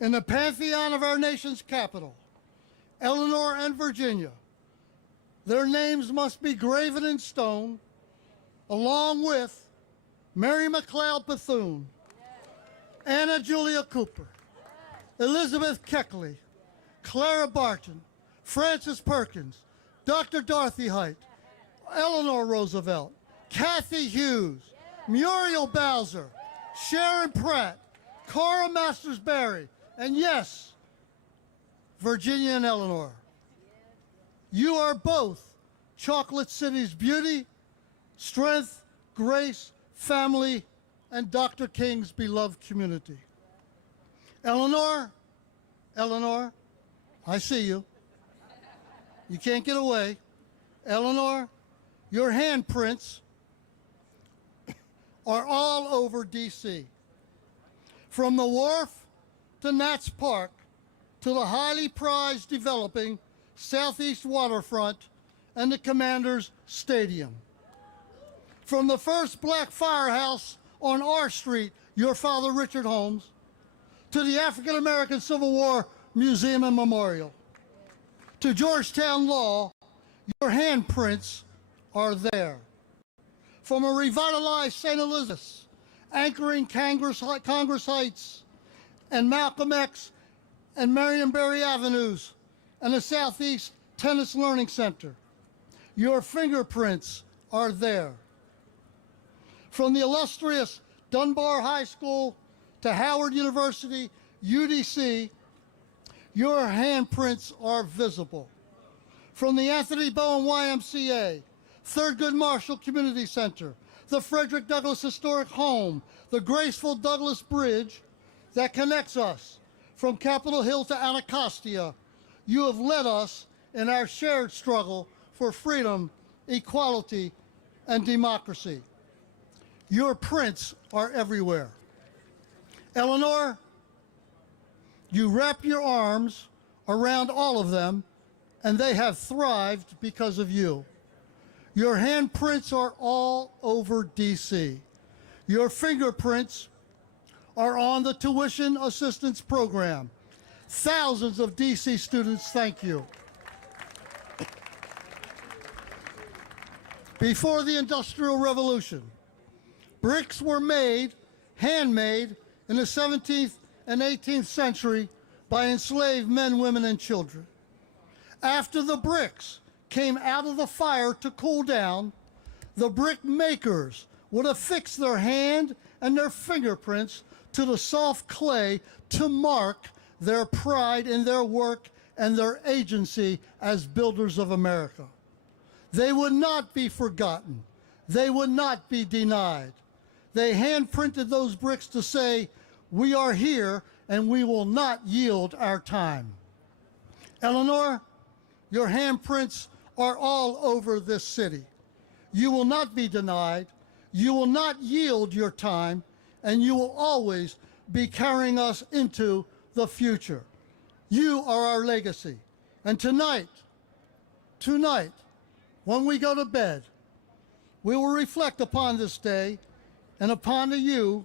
In the pantheon of our nation's capital, Eleanor and Virginia. Their names must be graven in stone, along with Mary McLeod Bethune, Anna Julia Cooper, Elizabeth Keckley, Clara Barton, Frances Perkins, Dr. Dorothy Height, Eleanor Roosevelt, Kathy Hughes, Muriel Bowser, Sharon Pratt, Cora Masters-Berry, and yes, Virginia and Eleanor. You are both Chocolate City's beauty, strength, grace, family, and Dr. King's beloved community. Eleanor, I see you. You can't get away. Eleanor, your handprints are all over D.C. From the wharf to Nats Park to the highly prized developing Southeast Waterfront and the Commander's Stadium. From the first black firehouse on R Street, your father Richard Holmes, to the African American Civil War Museum and Memorial, to Georgetown Law, your handprints are there. From a revitalized St. Elizabeth's, anchoring Congress Heights and Malcolm X and Marion Barry Avenues and the Southeast Tennis Learning Center, your fingerprints are there. From the illustrious Dunbar High School to Howard University, UDC, your handprints are visible. From the Anthony Bowen YMCA, Thurgood Marshall Community Center, the Frederick Douglass Historic Home, the graceful Douglass Bridge that connects us from Capitol Hill to Anacostia, you have led us in our shared struggle for freedom, equality, and democracy. Your prints are everywhere. Eleanor, you wrap your arms around all of them, and they have thrived because of you. Your handprints are all over D.C. Your fingerprints are on the tuition assistance program. Thousands of D.C. students thank you. Before the Industrial Revolution, bricks were made, handmade, in the 17th and 18th century by enslaved men, women, and children. After the bricks came out of the fire to cool down, the brick makers would affix their hand and their fingerprints to the soft clay to mark their pride in their work and their agency as builders of America. They would not be forgotten. They would not be denied. They hand-printed those bricks to say, we are here and we will not yield our time. Eleanor, your handprints are all over this city. You will not be denied. You will not yield your time, and you will always be carrying us into the future. You are our legacy. And tonight, when we go to bed, we will reflect upon this day and upon you,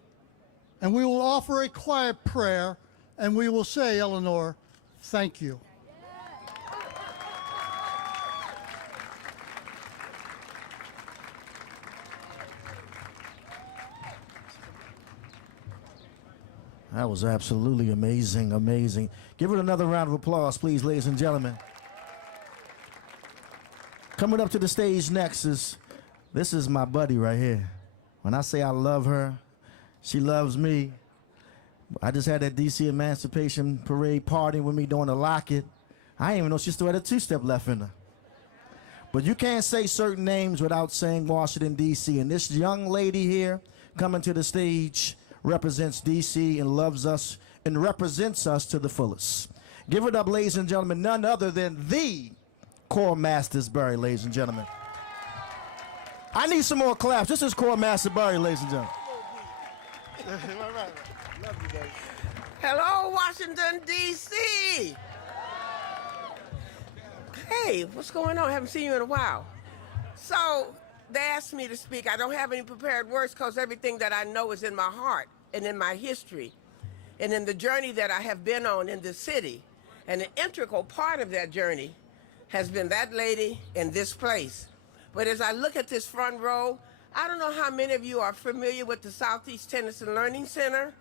and we will offer a quiet prayer, and we will say, Eleanor, thank you. That was absolutely amazing, amazing. Give it another round of applause, please, ladies and gentlemen. Coming up to the stage next this is my buddy right here. When I say I love her, she loves me. I just had that DC Emancipation Parade party with me doing the locket. I didn't even know she still had a two-step left in her. But you can't say certain names without saying Washington, D.C. And this young lady here coming to the stage represents D.C. and loves us and represents us to the fullest. Give it up, ladies and gentlemen, none other than the Cora Masters-Berry, ladies and gentlemen. I need some more claps. This is Cora Masters-Berry, ladies and gentlemen. Hello, Washington, D.C. Hey, what's going on? I haven't seen you in a while. So they asked me to speak. I don't have any prepared words because everything that I know is in my heart and in my history and in the journey that I have been on in the city. And an integral part of that journey has been that lady in this place. But as I look at this front row, I don't know how many of you are familiar with the Southeast Tennyson Learning Center.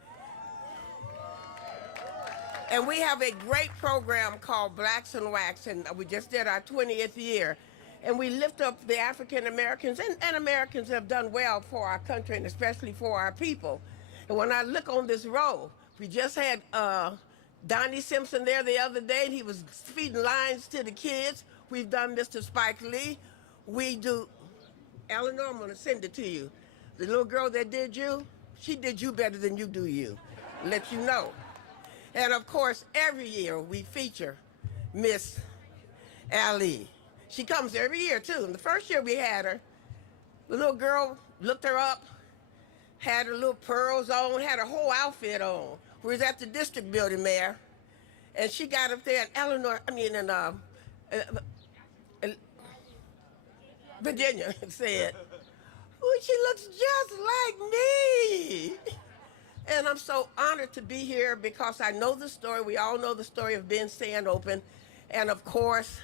And we have a great program called Blacks and Wax, and we just did our 20th year. And we lift up the African Americans, and Americans have done well for our country, and especially for our people. And when I look on this row, we just had Donnie Simpson there the other day, and he was feeding lines to the kids. We've done Mr. Spike Lee. We do, Eleanor, I'm gonna send it to you. The little girl that did you, she did you better than you do you. Let you know. And of course, every year we feature Miss Ali. She comes every year too. And the first year we had her, the little girl looked her up, had her little pearls on, had her whole outfit on. We was at the district building, Mayor, and she got up there, and Eleanor, Virginia said, "Ooh, she looks just like me." And I'm so honored to be here because I know the story. We all know the story of Ben Stand Open. And of course,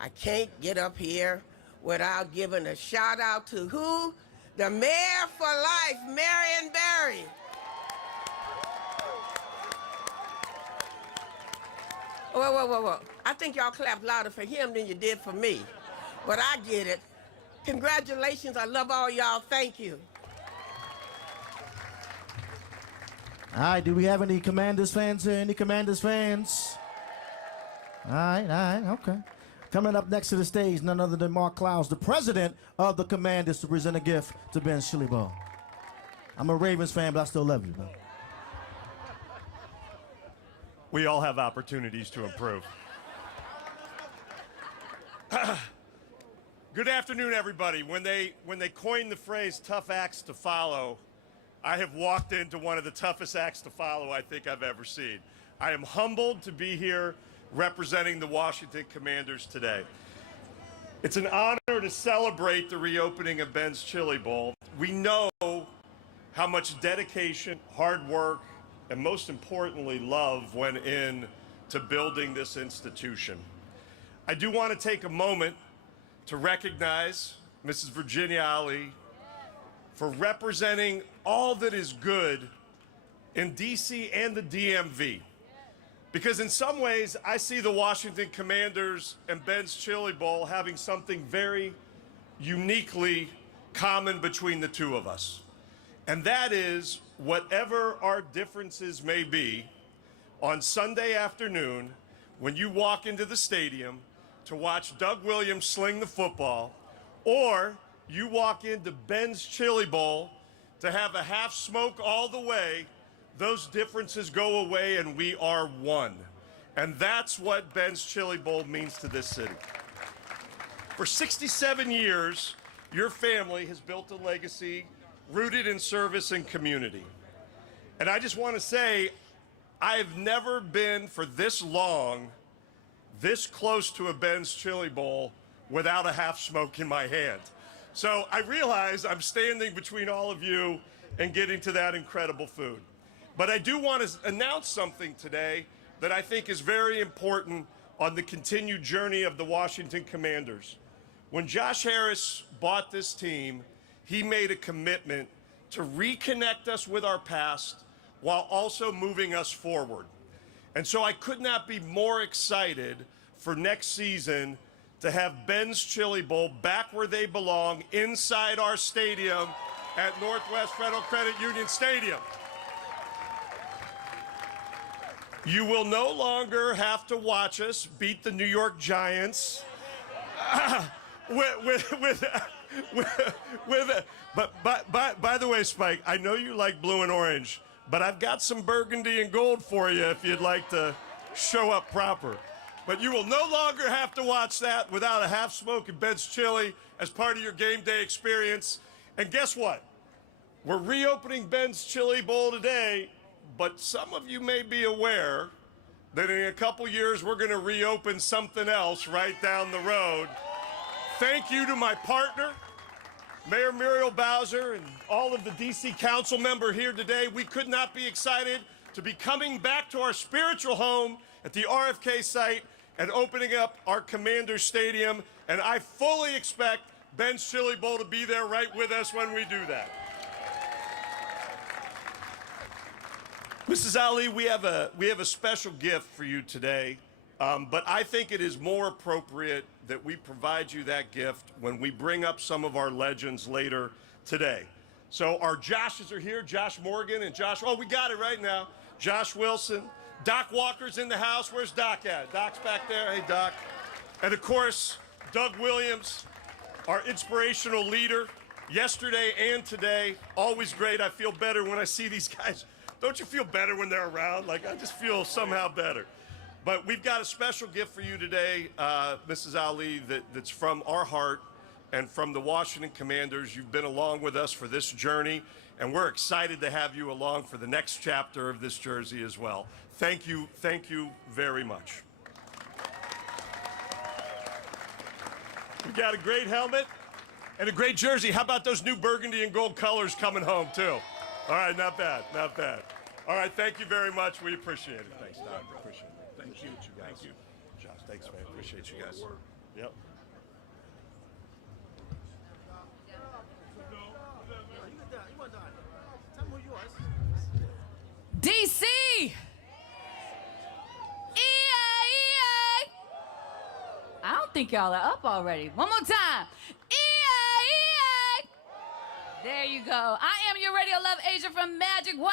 I can't get up here without giving a shout out to who? The Mayor for Life, Marion Barry. Whoa. I think y'all clapped louder for him than you did for me. But I get it. Congratulations. I love all y'all. Thank you. All right, do we have any Commanders fans here? Any Commanders fans? All right, okay. Coming up next to the stage, none other than Mark Clowes, the president of the Commanders, to present a gift to Ben's Chili Bowl. I'm a Ravens fan, but I still love you, man. We all have opportunities to improve. Good afternoon, everybody. When they coined the phrase tough acts to follow, I have walked into one of the toughest acts to follow I think I've ever seen. I am humbled to be here representing the Washington Commanders today. It's an honor to celebrate the reopening of Ben's Chili Bowl. We know how much dedication, hard work, and most importantly, love went into building this institution. I do want to take a moment to recognize Mrs. Virginia Ali for representing all that is good in DC and the DMV. Because in some ways, I see the Washington Commanders and Ben's Chili Bowl having something very uniquely common between the two of us. And that is, whatever our differences may be, on Sunday afternoon, when you walk into the stadium to watch Doug Williams sling the football, or you walk into Ben's Chili Bowl to have a half smoke all the way, those differences go away and we are one. And that's what Ben's Chili Bowl means to this city. For 67 years, your family has built a legacy rooted in service and community. And I just want to say, I've never been for this long, this close to a Ben's Chili Bowl without a half smoke in my hand. So I realize I'm standing between all of you and getting to that incredible food. But I do want to announce something today that I think is very important on the continued journey of the Washington Commanders. When Josh Harris bought this team, he made a commitment to reconnect us with our past while also moving us forward. And so I could not be more excited for next season to have Ben's Chili Bowl back where they belong, inside our stadium at Northwest Federal Credit Union Stadium. You will no longer have to watch us beat the New York Giants but by the way, Spike, I know you like blue and orange, but I've got some burgundy and gold for you if you'd like to show up proper. But you will no longer have to watch that without a half smoke and Ben's Chili as part of your game day experience. And guess what? We're reopening Ben's Chili Bowl today, but some of you may be aware that in a couple years we're going to reopen something else right down the road. Thank you to my partner, Mayor Muriel Bowser, and all of the DC Council member here today. We could not be excited to be coming back to our spiritual home at the RFK site and opening up our Commander Stadium. And I fully expect Ben's Chili Bowl to be there right with us when we do that. Mrs. Ali, we have a special gift for you today, but I think it is more appropriate that we provide you that gift when we bring up some of our legends later today. So our Joshes are here, Josh Morgan and Josh, oh, we got it right now. Josh Wilson, Doc Walker's in the house. Where's Doc at? Doc's back there. Hey, Doc. And of course, Doug Williams, our inspirational leader, yesterday and today. Always great. I feel better when I see these guys. Don't you feel better when they're around? Like, I just feel somehow better. But we've got a special gift for you today, Mrs. Ali, that's from our heart and from the Washington Commanders. You've been along with us for this journey, and we're excited to have you along for the next chapter of this jersey as well. Thank you very much. We got a great helmet and a great jersey. How about those new burgundy and gold colors coming home, too? All right, not bad, not bad. All right, thank you very much. We appreciate it. Thanks, Don. Appreciate it. Thank you, guys. Thank you. Josh, thanks, man. Appreciate you guys. Yep. DC! I don't think y'all are up already. One more time. There you go. I am your Radio Love Asia from Magic 102.3. Y'all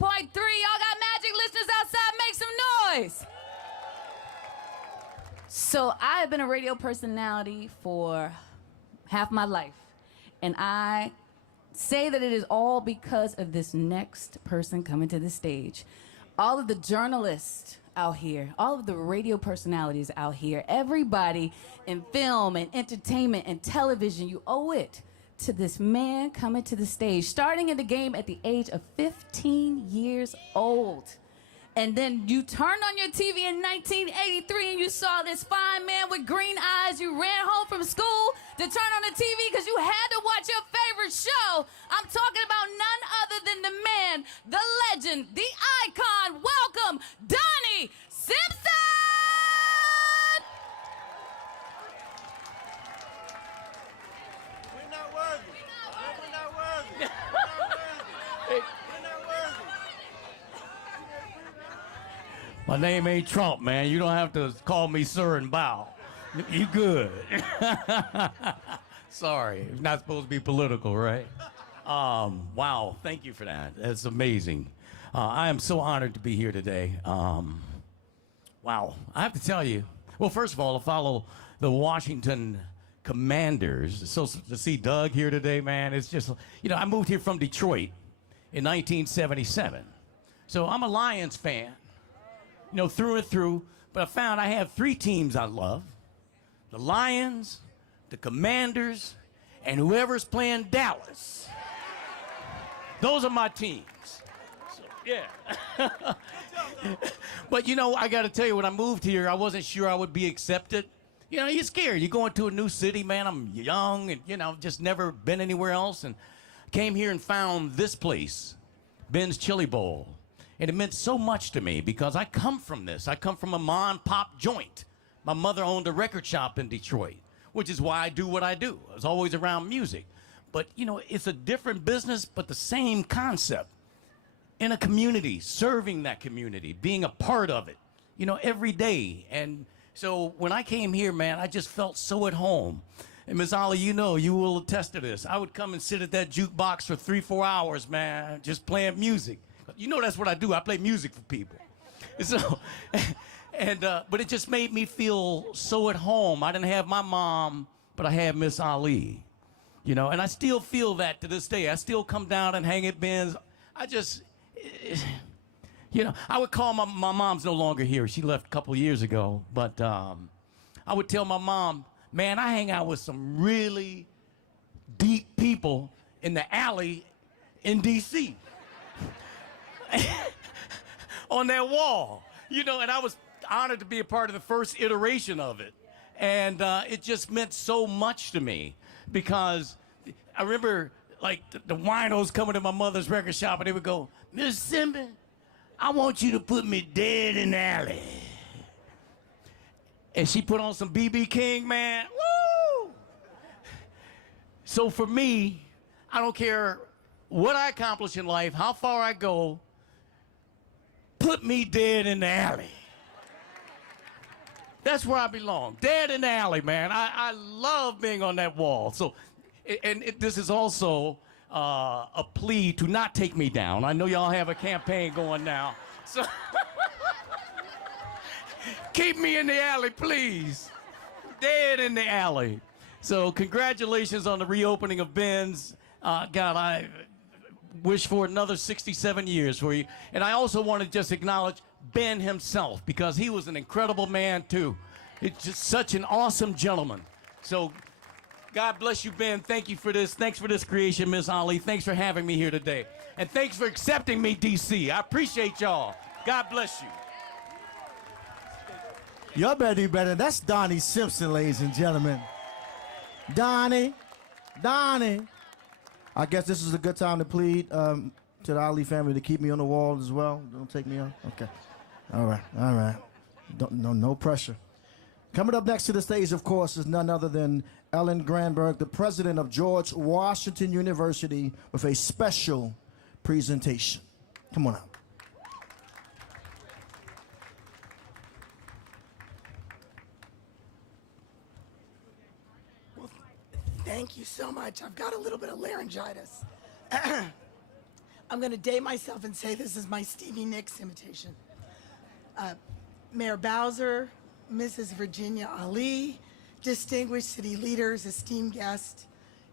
got Magic listeners outside? Make some noise. So I have been a radio personality for half my life. And I say that it is all because of this next person coming to the stage. All of the journalists out here, all of the radio personalities out here, everybody in film and entertainment and television, you owe it to this man coming to the stage, starting in the game at the age of 15 years old. And then you turned on your TV in 1983 and you saw this fine man with green eyes. You ran home from school to turn on the TV because you had to watch your favorite show. I'm talking about none other than the man, the legend, the icon. Welcome, Donnie Simpson! We're not worthy. We're not worthy. We're not worthy. We're not worthy. My name ain't Trump, man. You don't have to call me sir and bow. You good. Sorry, it's not supposed to be political, right? Wow, thank you for that. That's amazing. I am so honored to be here today. Wow, I have to tell you, well, first of all, to follow the Washington Commanders. So to see Doug here today, man, it's just, you know, I moved here from Detroit in 1977. So I'm a Lions fan, you know, through and through, but I found I have three teams I love. The Lions, the Commanders, and whoever's playing Dallas. Those are my teams. So, yeah. But, you know, I got to tell you, when I moved here, I wasn't sure I would be accepted. You know, you're scared. You go into a new city, man. I'm young and, you know, just never been anywhere else. And came here and found this place, Ben's Chili Bowl. And it meant so much to me because I come from this. I come from a mom and pop joint. My mother owned a record shop in Detroit, which is why I do what I do. I was always around music. But, you know, it's a different business, but the same concept. In a community, serving that community, being a part of it, you know, every day. And so when I came here, man, I just felt so at home. And Ms. Ali, you know, you will attest to this. I would come and sit at that jukebox for 3-4 hours, man, just playing music. You know that's what I do. I play music for people. And so, but it just made me feel so at home. I didn't have my mom, but I had Miss Ali. You know, and I still feel that to this day. I still come down and hang at Ben's. I just, you know, I would call my mom's no longer here. She left a couple years ago. But I would tell my mom, man, I hang out with some really deep people in the alley in D.C. on that wall. You know, and I was honored to be a part of the first iteration of it. And it just meant so much to me because I remember, like, the winos coming to my mother's record shop and they would go, Miss Simpson, I want you to put me dead in the alley. and she put on some BB King, man. Woo! So for me, I don't care what I accomplish in life, how far I go, put me dead in the alley. That's where I belong, dead in the alley, man. I love being on that wall. So, this is also a plea to not take me down. I know y'all have a campaign going now. So, keep me in the alley, please. Dead in the alley. So, congratulations on the reopening of Ben's. God, I wish for another 67 years for you. And I also want to just acknowledge Ben himself, because he was an incredible man too. It's just such an awesome gentleman. So God bless you, Ben. Thank you for this. Thanks for this creation, Miss Ali. Thanks for having me here today. And thanks for accepting me, DC. I appreciate y'all. God bless you. Y'all better do better. That's Donnie Simpson, ladies and gentlemen. Donnie. I guess this is a good time to plead to the Ali family to keep me on the wall as well. Don't take me off. Okay. All right. No pressure. Coming up next to the stage, of course, is none other than Ellen Granberg, the president of George Washington University, with a special presentation. Come on out. Well, thank you so much. I've got a little bit of laryngitis. I'm going to date myself and say this is my Stevie Nicks imitation. Mayor Bowser, Mrs. Virginia Ali, distinguished city leaders, esteemed guests,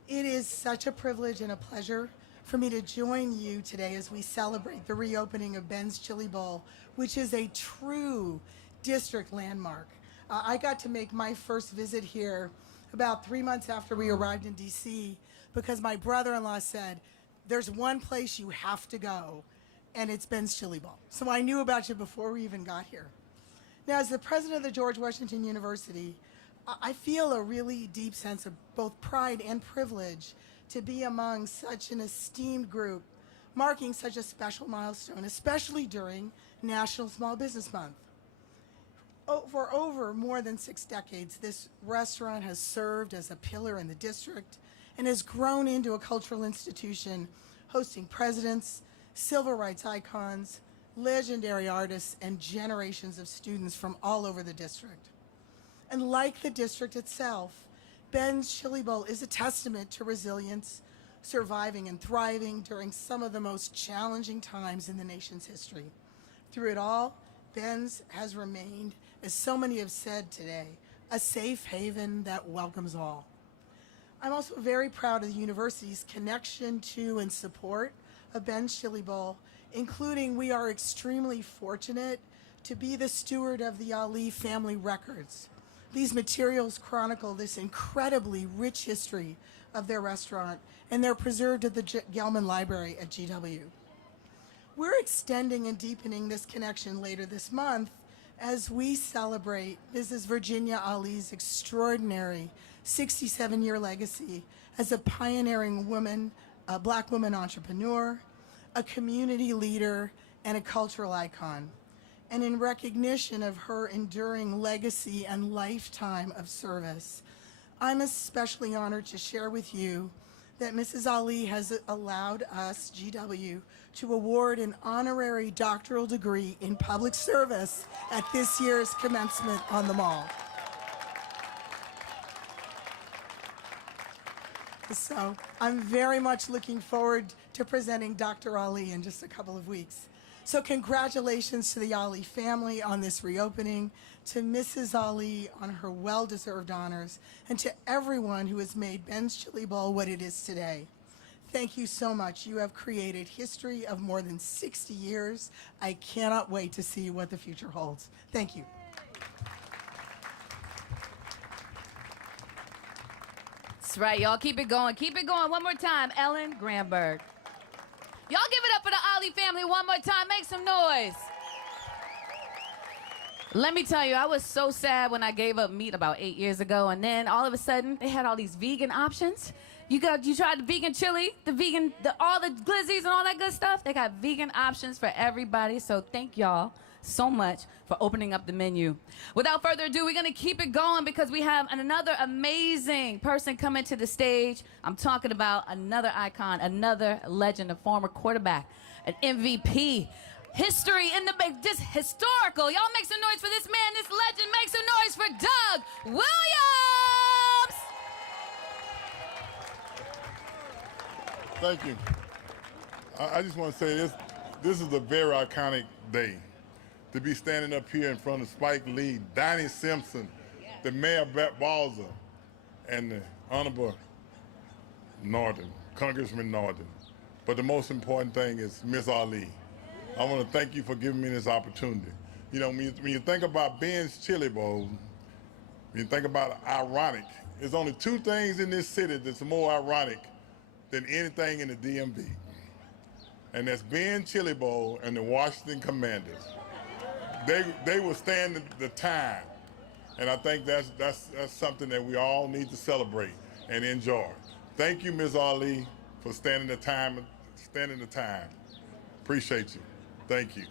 it is such a privilege and a pleasure for me to join you today as we celebrate the reopening of Ben's Chili Bowl, which is a true district landmark. I got to make my first visit here about 3 months after we arrived in DC because my brother-in-law said, there's one place you have to go, and it's Ben's Chili Bowl. So I knew about you before we even got here. Now, as the president of the George Washington University, I feel a really deep sense of both pride and privilege to be among such an esteemed group, marking such a special milestone, especially during National Small Business Month. For over more than 6 decades, this restaurant has served as a pillar in the district and has grown into a cultural institution hosting presidents, civil rights icons, legendary artists, and generations of students from all over the district. And like the district itself, Ben's Chili Bowl is a testament to resilience, surviving and thriving during some of the most challenging times in the nation's history. Through it all, Ben's has remained, as so many have said today, a safe haven that welcomes all. I'm also very proud of the university's connection to and support of Ben's Chili Bowl, including we are extremely fortunate to be the steward of the Ali family records. These materials chronicle this incredibly rich history of their restaurant, and they're preserved at the Gelman Library at GW. We're extending and deepening this connection later this month as we celebrate Mrs. Virginia Ali's extraordinary 67-year legacy as a pioneering woman, a Black woman entrepreneur, a community leader, and a cultural icon. And in recognition of her enduring legacy and lifetime of service, I'm especially honored to share with you that Mrs. Ali has allowed us, GW, to award an honorary doctoral degree in public service at this year's commencement on the Mall. So I'm very much looking forward to presenting Dr. Ali in just a couple of weeks. So congratulations to the Ali family on this reopening, to Mrs. Ali on her well-deserved honors, and to everyone who has made Ben's Chili Bowl what it is today. Thank you so much. You have created history of more than 60 years. I cannot wait to see what the future holds. Thank you. That's right, y'all. Keep it going. Keep it going. One more time. Ellen Granberg. Y'all give it up for the Ali family one more time. Make some noise. Let me tell you, I was so sad when I gave up meat about 8 years ago, and then all of a sudden, they had all these vegan options. You tried the vegan chili, all the glizzies and all that good stuff. They got vegan options for everybody, so thank y'all so much for opening up the menu. Without further ado, we're going to keep it going because we have another amazing person coming to the stage. I'm talking about another icon, another legend, a former quarterback, an MVP. History in the make, just historical. Y'all make some noise for this man, this legend. Make some noise for Doug Williams. Thank you. I just want to say this is a very iconic day. To be standing up here in front of Spike Lee, Donnie Simpson, the Mayor Brett Balzer, and the Honorable Norton, Congressman Norton. But the most important thing is Miss Ali. I want to thank you for giving me this opportunity. You know, when you think about Ben's Chili Bowl, when you think about ironic, there's only two things in this city that's more ironic than anything in the DMV. And that's Ben's Chili Bowl and the Washington Commanders. They will stand the time. And I think that's something that we all need to celebrate and enjoy. Thank you, Ms. Ali, for standing the time. Appreciate you. Thank you.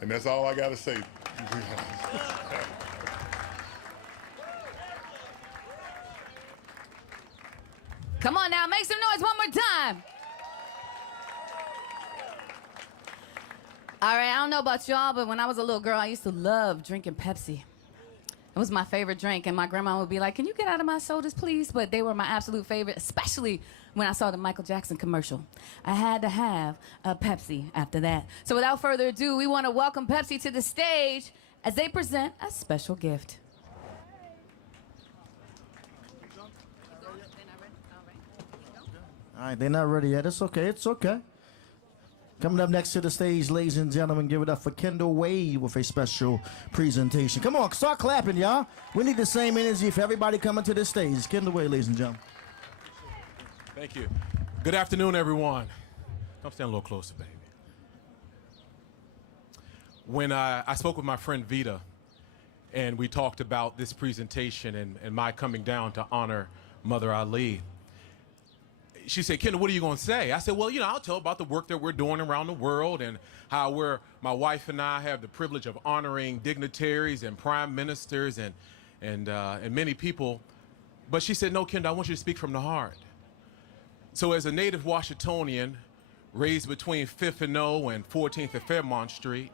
And that's all I got to say. Come on now, make some noise one more time. All right, I don't know about y'all, but when I was a little girl, I used to love drinking Pepsi. It was my favorite drink, and my grandma would be like, can you get out of my sodas, please? But they were my absolute favorite, especially when I saw the Michael Jackson commercial. I had to have a Pepsi after that. So without further ado, we want to welcome Pepsi to the stage as they present a special gift. All right, they're not ready yet. It's okay. It's okay. Coming up next to the stage, ladies and gentlemen, give it up for Kendall Wade with a special presentation. Come on, start clapping, y'all. We need the same energy for everybody coming to the stage. Kendall Wade, ladies and gentlemen. Thank you. Good afternoon, everyone. Come stand a little closer, baby. When I spoke with my friend Vita, and we talked about this presentation and my coming down to honor Mother Ali, she said, Kendall, what are you going to say? I said, well, you know, I'll tell about the work that we're doing around the world and how my wife and I have the privilege of honoring dignitaries and prime ministers and many people. But she said, no, Kendall, I want you to speak from the heart. So as a native Washingtonian, raised between 5th and O and 14th and Fairmont Street,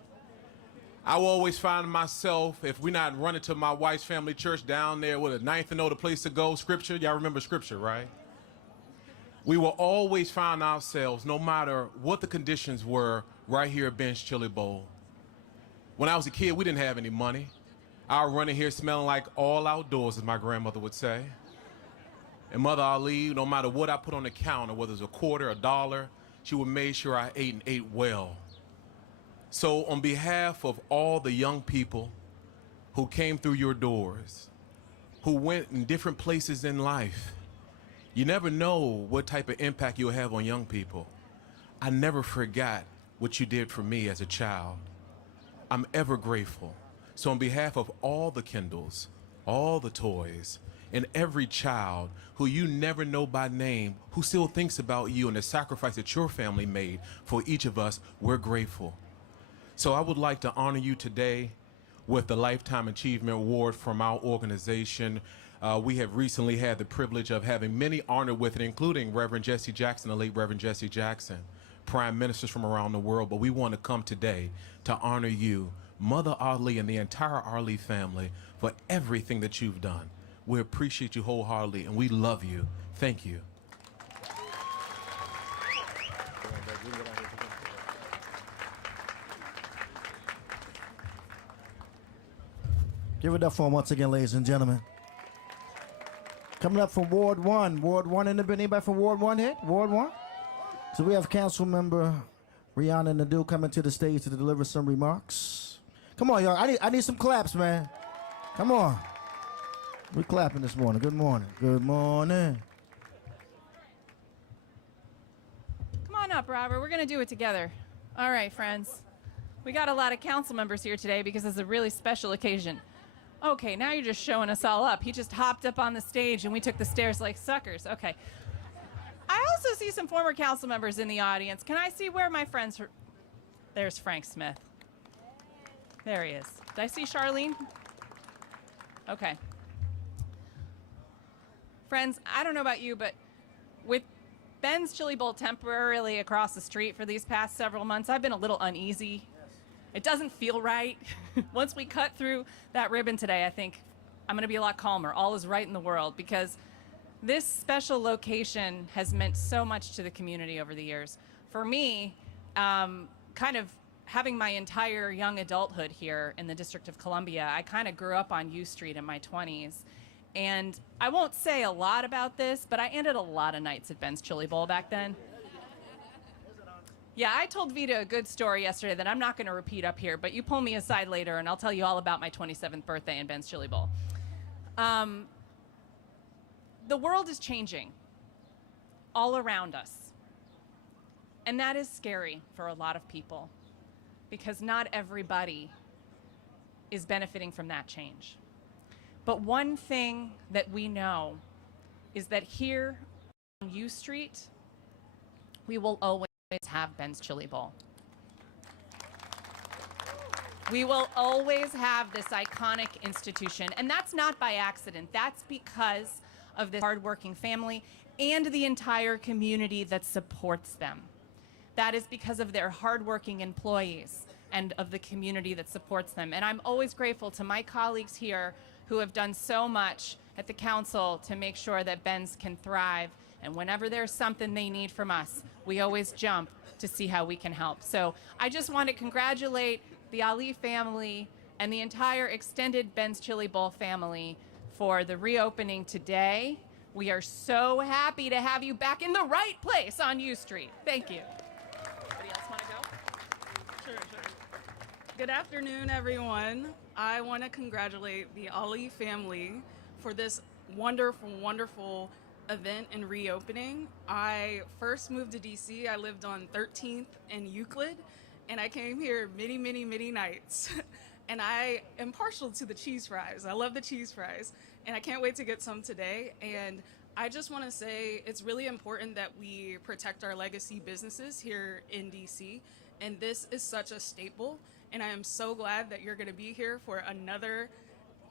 I will always find myself, if we're not running to my wife's family church down there with a 9th and O, the place to go, Scripture. Y'all remember Scripture, right? We will always find ourselves, no matter what the conditions were, right here at Ben's Chili Bowl. When I was a kid, we didn't have any money. I would run in here smelling like all outdoors, as my grandmother would say. And Mother Ali, no matter what I put on the counter, whether it's a quarter, a dollar, she would make sure I ate and ate well. So on behalf of all the young people who came through your doors, who went in different places in life, you never know what type of impact you'll have on young people. I never forgot what you did for me as a child. I'm ever grateful. So on behalf of all the Kendalls, all the toys, and every child who you never know by name, who still thinks about you and the sacrifice that your family made for each of us, we're grateful. So I would like to honor you today with the Lifetime Achievement Award from our organization. We have recently had the privilege of having many honored with it, including Reverend Jesse Jackson, the late Reverend Jesse Jackson, prime ministers from around the world. But we want to come today to honor you, Mother Ali, and the entire Ali family for everything that you've done. We appreciate you wholeheartedly, and we love you. Thank you. Give it up for him once again, ladies and gentlemen. Coming up from Ward 1. Ward 1, anybody from Ward 1 here? Ward 1? So we have Council Member Rihanna Nadeau coming to the stage to deliver some remarks. Come on, y'all. I need some claps, man. Come on. We're clapping this morning. Good morning. Good morning. Come on up, Robert. We're going to do it together. All right, friends. We got a lot of council members here today because it's a really special occasion. Okay, now you're just showing us all up. He just hopped up on the stage and we took the stairs like suckers. Okay. I also see some former council members in the audience. Can I see where my friends are? There's Frank Smith. There he is. Did I see Charlene? Okay. Friends, I don't know about you, but with Ben's Chili Bowl temporarily across the street for these past several months, I've been a little uneasy. It doesn't feel right. Once we cut through that ribbon today, I think I'm going to be a lot calmer. All is right in the world, because this special location has meant so much to the community over the years. For me, kind of having my entire young adulthood here in the District of Columbia, I kind of grew up on U Street in my 20s. And I won't say a lot about this, but I ended a lot of nights at Ben's Chili Bowl back then. Yeah, I told Vita a good story yesterday that I'm not going to repeat up here, but you pull me aside later and I'll tell you all about my 27th birthday in Ben's Chili Bowl. The world is changing all around us. And that is scary for a lot of people, because not everybody is benefiting from that change. But one thing that we know is that here on U Street, we will always have Ben's Chili Bowl. We will always have this iconic institution, and that's not by accident. That's because of this hardworking family and the entire community that supports them. That is because of their hardworking employees and of the community that supports them. And I'm always grateful to my colleagues here who have done so much at the council to make sure that Ben's can thrive. And whenever there's something they need from us, we always jump to see how we can help. So I just want to congratulate the Ali family and the entire extended Ben's Chili Bowl family for the reopening today. We are so happy to have you back in the right place on U Street. Thank you. Anybody else want to go? Sure. Good afternoon, everyone. I want to congratulate the Ali family for this wonderful, wonderful event and reopening. I first moved to DC. I lived on 13th and Euclid, and I came here many, many, many nights. And I am partial to the cheese fries. I love the cheese fries, and I can't wait to get some today. And I just want to say it's really important that we protect our legacy businesses here in DC, and this is such a staple. And I am so glad that you're going to be here for another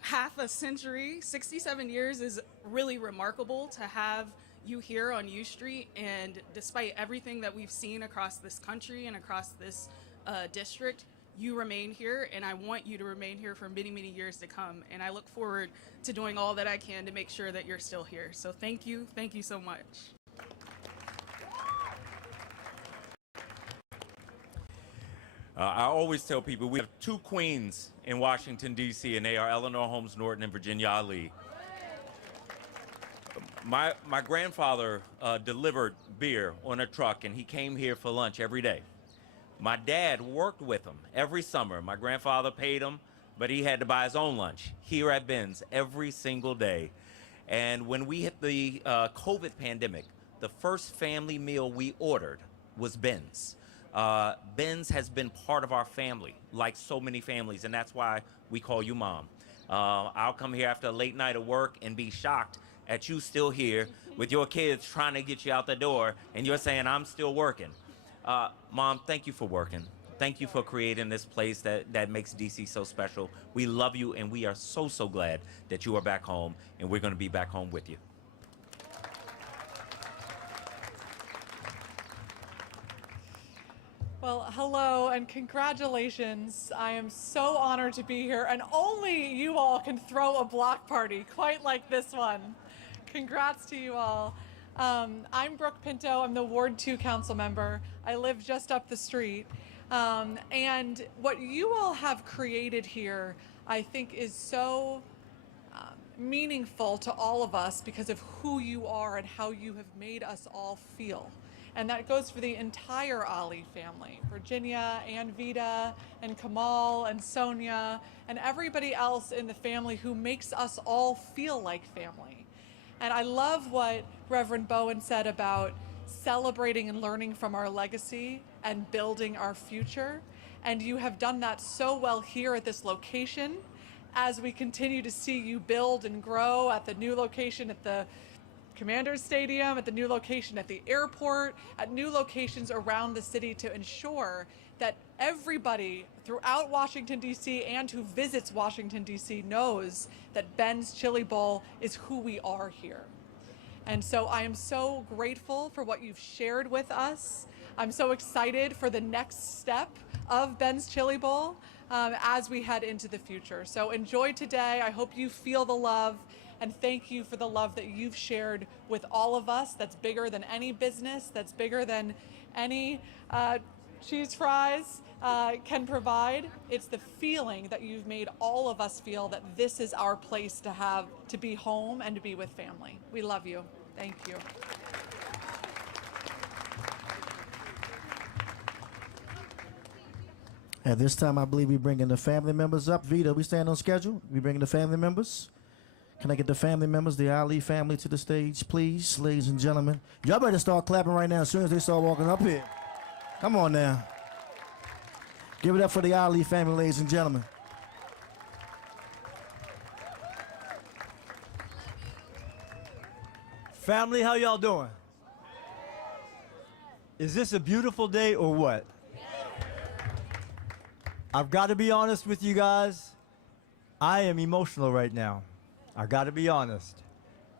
half a century. 67 years is really remarkable to have you here on U Street. And despite everything that we've seen across this country and across this district, you remain here, and I want you to remain here for many, many years to come. And I look forward to doing all that I can to make sure that you're still here. So thank you so much. I always tell people we have two queens in Washington, D.C., and they are Eleanor Holmes Norton and Virginia Ali. My grandfather delivered beer on a truck, and he came here for lunch every day. My dad worked with him every summer. My grandfather paid him, but he had to buy his own lunch here at Ben's every single day. And when we hit the COVID pandemic, the first family meal we ordered was Ben's. Ben's has been part of our family, like so many families, and that's why we call you Mom. I'll come here after a late night of work and be shocked at you still here with your kids trying to get you out the door, and you're saying, I'm still working. Mom, thank you for working. Thank you for creating this place that makes DC so special. We love you, and we are so glad that you are back home, and we're going to be back home with you. Well, hello and congratulations. I am so honored to be here, and only you all can throw a block party quite like this one. Congrats to you all. I'm Brooke Pinto. I'm the Ward 2 council member. I live just up the street. And what you all have created here, I think, is so meaningful to all of us because of who you are and how you have made us all feel. And that goes for the entire Ali family, Virginia and Vita and Kamal and Sonia and everybody else in the family who makes us all feel like family. And I love what Reverend Bowen said about celebrating and learning from our legacy and building our future. And you have done that so well here at this location as we continue to see you build and grow at the new location at the Commander's Stadium, at the new location at the airport, at new locations around the city to ensure that everybody throughout Washington, D.C. and who visits Washington, D.C. knows that Ben's Chili Bowl is who we are here. And so I am so grateful for what you've shared with us. I'm so excited for the next step of Ben's Chili Bowl as we head into the future. So enjoy today. I hope you feel the love, and thank you for the love that you've shared with all of us. That's bigger than any business. That's bigger than any cheese fries can provide. It's the feeling that you've made all of us feel that this is our place to be home and to be with family. We love you. Thank you. At this time, I believe we're bringing the family members up. Vita, we staying on schedule? We bringing the family members? Can I get the family members, the Ali family, to the stage, please, ladies and gentlemen? Y'all better start clapping right now as soon as they start walking up here. Come on now. Give it up for the Ali family, ladies and gentlemen. Family, how y'all doing? Is this a beautiful day or what? I've got to be honest with you guys. I am emotional right now. I got to be honest.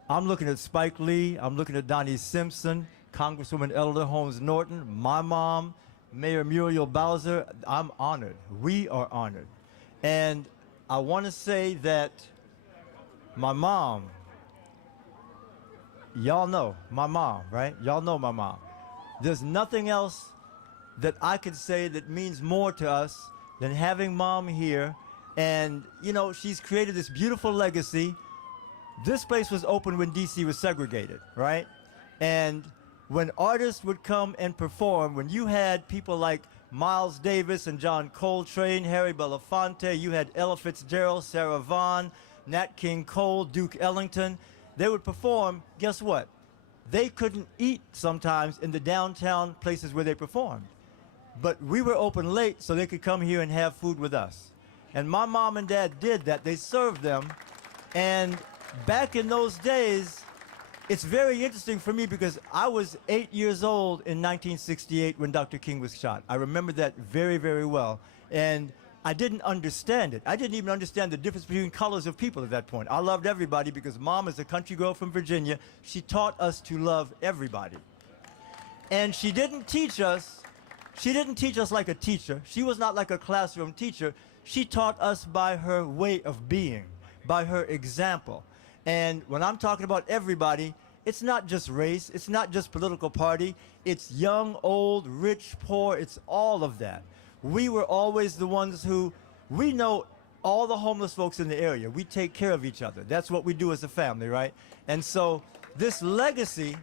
I'm looking at Spike Lee. I'm looking at Donnie Simpson, Congresswoman Elder Holmes Norton, my mom, Mayor Muriel Bowser. I'm honored. We are honored. And I want to say that my mom, y'all know my mom, right? Y'all know my mom. There's nothing else that I could say that means more to us than having mom here. And, you know, she's created this beautiful legacy. This place was open when DC was segregated, right? And when artists would come and perform, when you had people like Miles Davis and John Coltrane, Harry Belafonte, you had Ella Fitzgerald, Sarah Vaughan, Nat King Cole, Duke Ellington, they would perform, guess what? They couldn't eat sometimes in the downtown places where they performed. But we were open late so they could come here and have food with us. And my mom and dad did that. They served them. And back in those days, it's very interesting for me because I was 8 years old in 1968 when Dr. King was shot. I remember that very, very well. And I didn't understand it. I didn't even understand the difference between colors of people at that point. I loved everybody because mom is a country girl from Virginia. She taught us to love everybody. And she didn't teach us like a teacher. She was not like a classroom teacher. She taught us by her way of being, by her example. And when I'm talking about everybody, it's not just race, it's not just political party, it's young, old, rich, poor, it's all of that. We were always the ones who, we know all the homeless folks in the area. We take care of each other. That's what we do as a family, right? And so this legacy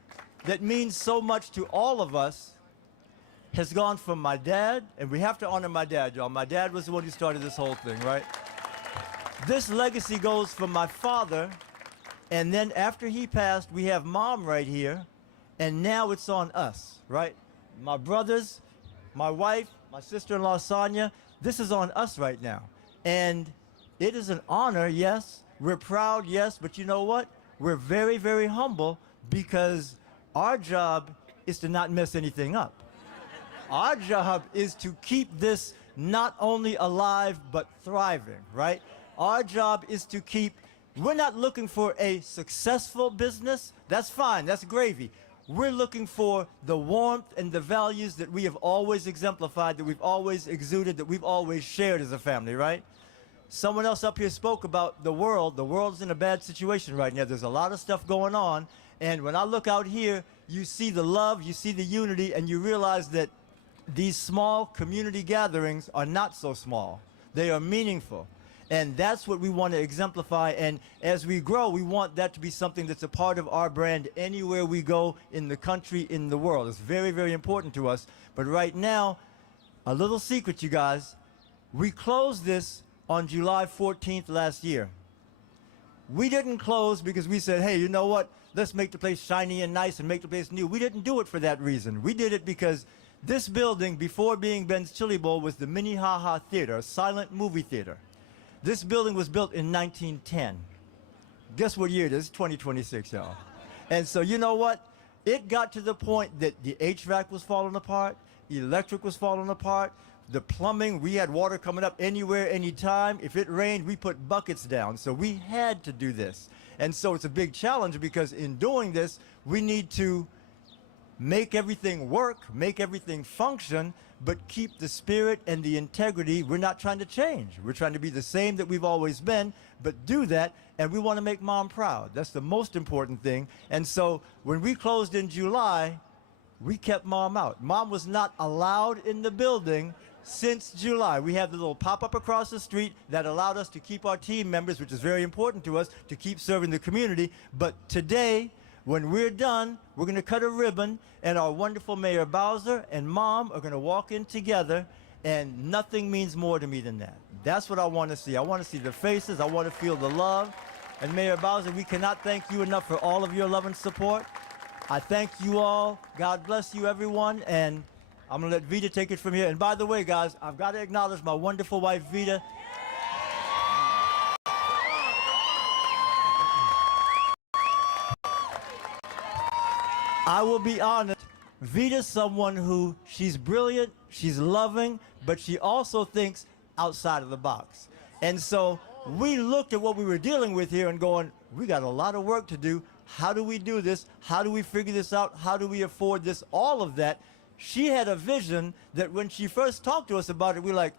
that means so much to all of us has gone from my dad, and we have to honor my dad, y'all. My dad was the one who started this whole thing, right? This legacy goes from my father, and then after he passed, we have mom right here, and now it's on us, right? My brothers, my wife, my sister-in-law, Sonia, this is on us right now. And it is an honor, yes. We're proud, yes, but you know what? We're very, very humble because our job is to not mess anything up. Our job is to keep this not only alive, but thriving, right? Our job is to keep, we're not looking for a successful business. That's fine, that's gravy. We're looking for the warmth and the values that we have always exemplified, that we've always exuded, that we've always shared as a family, right? Someone else up here spoke about the world. The world's in a bad situation right now. There's a lot of stuff going on. And when I look out here, you see the love, you see the unity, and you realize that these small community gatherings are not so small. They are meaningful. And that's what we want to exemplify. And as we grow, we want that to be something that's a part of our brand anywhere we go in the country, in the world. It's very, very important to us. But right now, a little secret, you guys, we closed this on July 14th last year. We didn't close because we said, hey, you know what? Let's make the place shiny and nice and make the place new. We didn't do it for that reason. We did it because this building, before being Ben's Chili Bowl, was the Minnehaha Theater, a silent movie theater. This building was built in 1910. Guess what year it is? 2026, y'all. And so you know what? It got to the point that the HVAC was falling apart, electric was falling apart, the plumbing, we had water coming up anywhere, anytime. If it rained, we put buckets down. So we had to do this. And so it's a big challenge because in doing this, we need to make everything work, make everything function, but keep the spirit and the integrity. We're not trying to change. We're trying to be the same that we've always been, but do that, and we want to make Mom proud. That's the most important thing. And so when we closed in July, we kept Mom out. Mom was not allowed in the building since July. We have the little pop-up across the street that allowed us to keep our team members, which is very important to us, to keep serving the community. But today, when we're done, we're going to cut a ribbon, and our wonderful Mayor Bowser and Mom are going to walk in together, and nothing means more to me than that. That's what I want to see. I want to see the faces. I want to feel the love. And Mayor Bowser, we cannot thank you enough for all of your love and support. I thank you all. God bless you, everyone. And I'm going to let Vita take it from here. And by the way, guys, I've got to acknowledge my wonderful wife, Vita. I will be honest, Vita's someone who, she's brilliant, she's loving, but she also thinks outside of the box. And so we looked at what we were dealing with here and going, we got a lot of work to do. How do we do this? How do we figure this out? How do we afford this? All of that. She had a vision that when she first talked to us about it, we were like,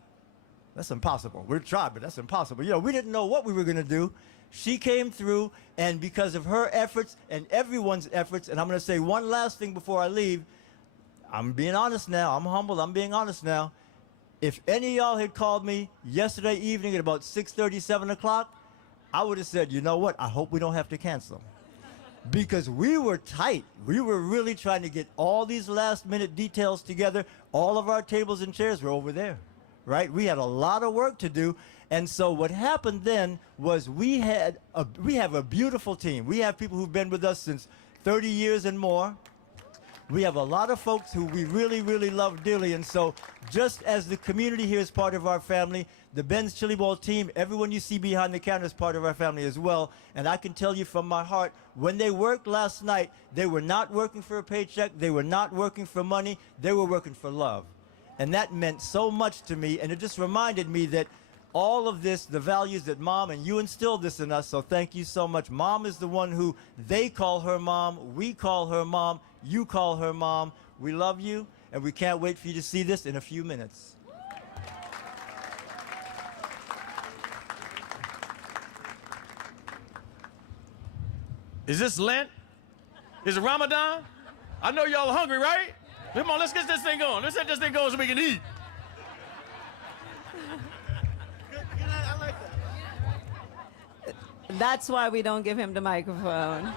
that's impossible. We're trying, but that's impossible. You know, we didn't know what we were going to do. She came through, and because of her efforts and everyone's efforts, and I'm going to say one last thing before I leave. I'm being honest now. I'm humble. I'm being honest now. If any of y'all had called me yesterday evening at about 6:30, 7 o'clock, I would have said, you know what? I hope we don't have to cancel. Because we were tight. We were really trying to get all these last-minute details together. All of our tables and chairs were over there, right? We had a lot of work to do. And so what happened then was we have a beautiful team. We have people who've been with us since 30 years and more. We have a lot of folks who we really, really love dearly. And so just as the community here is part of our family, the Ben's Chili Bowl team, everyone you see behind the counter is part of our family as well. And I can tell you from my heart, when they worked last night, they were not working for a paycheck. They were not working for money. They were working for love. And that meant so much to me. And it just reminded me that all of this, the values that Mom and you instilled this in us, so thank you so much. Mom is the one who they call her mom, we call her mom, you call her mom. We love you, and we can't wait for you to see this in a few minutes. Is this Lent? Is it Ramadan? I know y'all are hungry, right? Come on, let's get this thing going. Let's get this thing going so we can eat. That's why we don't give him the microphone.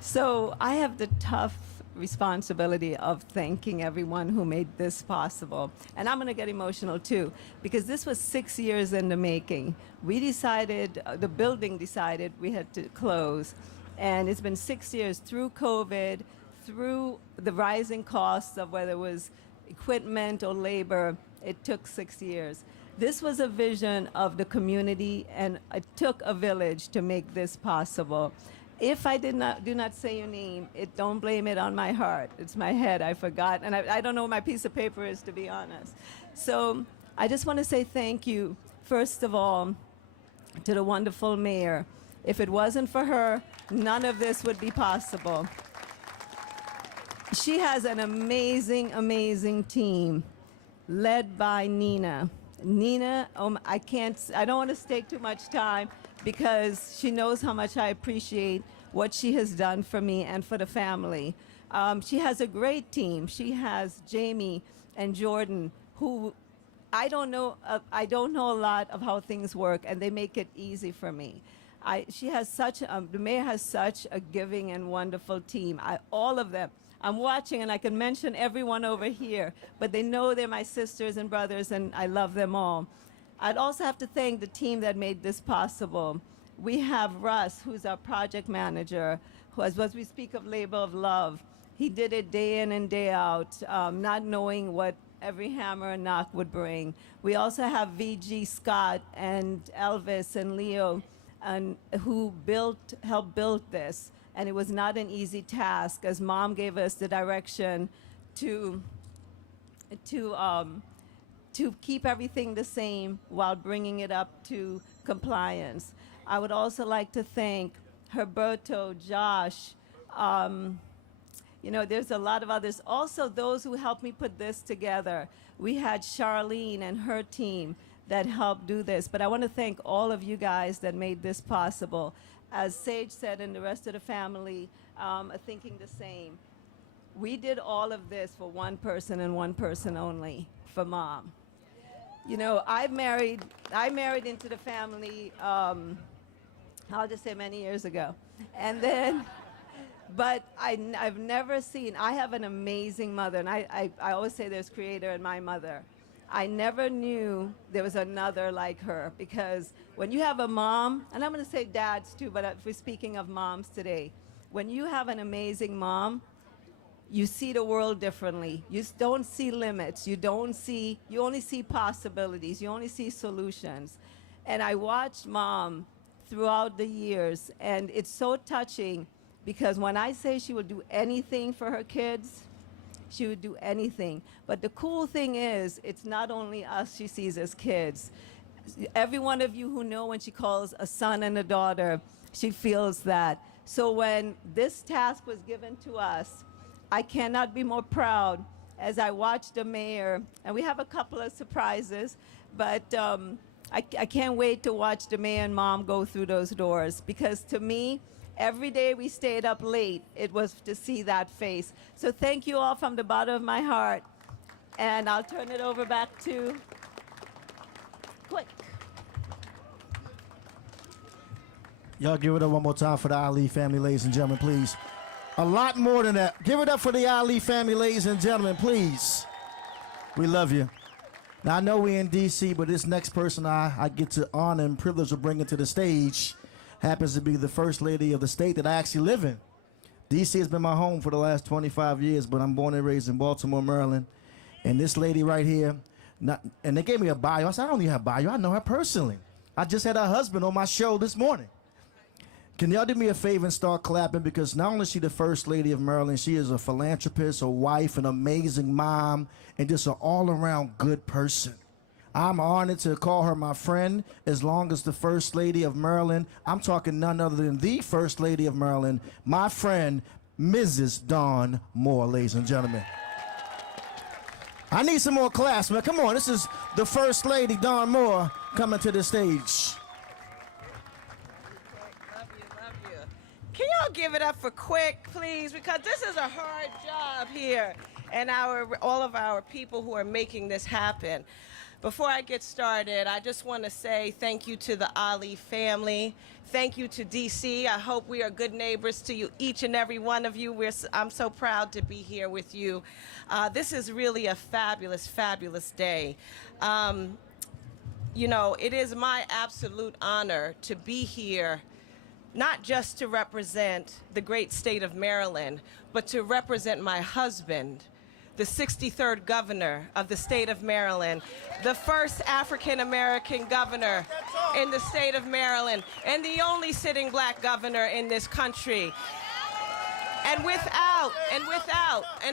So I have the tough responsibility of thanking everyone who made this possible. And I'm going to get emotional too, because this was 6 years in the making. We decided, the building decided we had to close. And it's been 6 years through COVID, through the rising costs of whether it was equipment or labor. It took 6 years. This was a vision of the community, and it took a village to make this possible. If I do not say your name, don't blame it on my heart. It's my head, I forgot, and I don't know what my piece of paper is, to be honest. So I just want to say thank you, first of all, to the wonderful mayor. If it wasn't for her, none of this would be possible. She has an amazing, amazing team, led by Nina. Nina, I don't want to take too much time because she knows how much I appreciate what she has done for me and for the family. She has a great team. She has Jamie and Jordan, who I don't know a lot of how things work, and they make it easy for me. The mayor has such a giving and wonderful team. All of them. I'm watching, and I can mention everyone over here, but they know they're my sisters and brothers, and I love them all. I'd also have to thank the team that made this possible. We have Russ, who's our project manager, who, as we speak of labor of love, he did it day in and day out, not knowing what every hammer and knock would bring. We also have VG Scott and Elvis and Leo, who helped build this. And it was not an easy task, as Mom gave us the direction to to keep everything the same while bringing it up to compliance. I would also like to thank Herberto, Josh, there's a lot of others. Also, those who helped me put this together. We had Charlene and her team that helped do this. But I want to thank all of you guys that made this possible. As Sage said, and the rest of the family are thinking the same. We did all of this for one person and one person only, for Mom. I married into the family, I'll just say many years ago. And then, but I've never seen, I have an amazing mother, and I always say there's creator in my mother. I never knew there was another like her, because when you have a mom, and I'm going to say dads too, but if we're speaking of moms today, when you have an amazing mom, you see the world differently. You don't see limits. You only see possibilities. You only see solutions. And I watched Mom throughout the years, and it's so touching, because when I say she would do anything for her kids, she would do anything. But the cool thing is, it's not only us she sees as kids. Every one of you who know when she calls a son and a daughter, she feels that. So when this task was given to us, I cannot be more proud as I watched the mayor, and we have a couple of surprises, but I can't wait to watch the mayor and Mom go through those doors, because to me, every day we stayed up late, it was to see that face. So thank you all from the bottom of my heart, and I'll turn it over back to Quick. Y'all give it up one more time for the Ali family, ladies and gentlemen, please. A lot more than that. Give it up for the Ali family, ladies and gentlemen, please. We love you. Now, I know we're in D.C., but this next person I get to honor and privilege of bringing to the stage happens to be the first lady of the state that I actually live in. D.C. has been my home for the last 25 years, but I'm born and raised in Baltimore, Maryland. And this lady right here, and they gave me a bio. I said, I don't need her bio. I know her personally. I just had her husband on my show this morning. Can y'all do me a favor and start clapping? Because not only is she the first lady of Maryland, she is a philanthropist, a wife, an amazing mom, and just an all-around good person. I'm honored to call her my friend as long as the first lady of Maryland. I'm talking none other than the first lady of Maryland, my friend, Mrs. Dawn Moore, ladies and gentlemen. I need some more class, man. Come on, this is the first lady, Dawn Moore, coming to the stage. Can y'all give it up for Quick, please? Because this is a hard job here, and all of our people who are making this happen. Before I get started, I just want to say thank you to the Ali family. Thank you to DC. I hope we are good neighbors to you, each and every one of you. I'm so proud to be here with you. This is really a fabulous, fabulous day. It is my absolute honor to be here, not just to represent the great state of Maryland, but to represent my husband, the 63rd governor of the state of Maryland, the first African-American governor in the state of Maryland, and the only sitting black governor in this country. And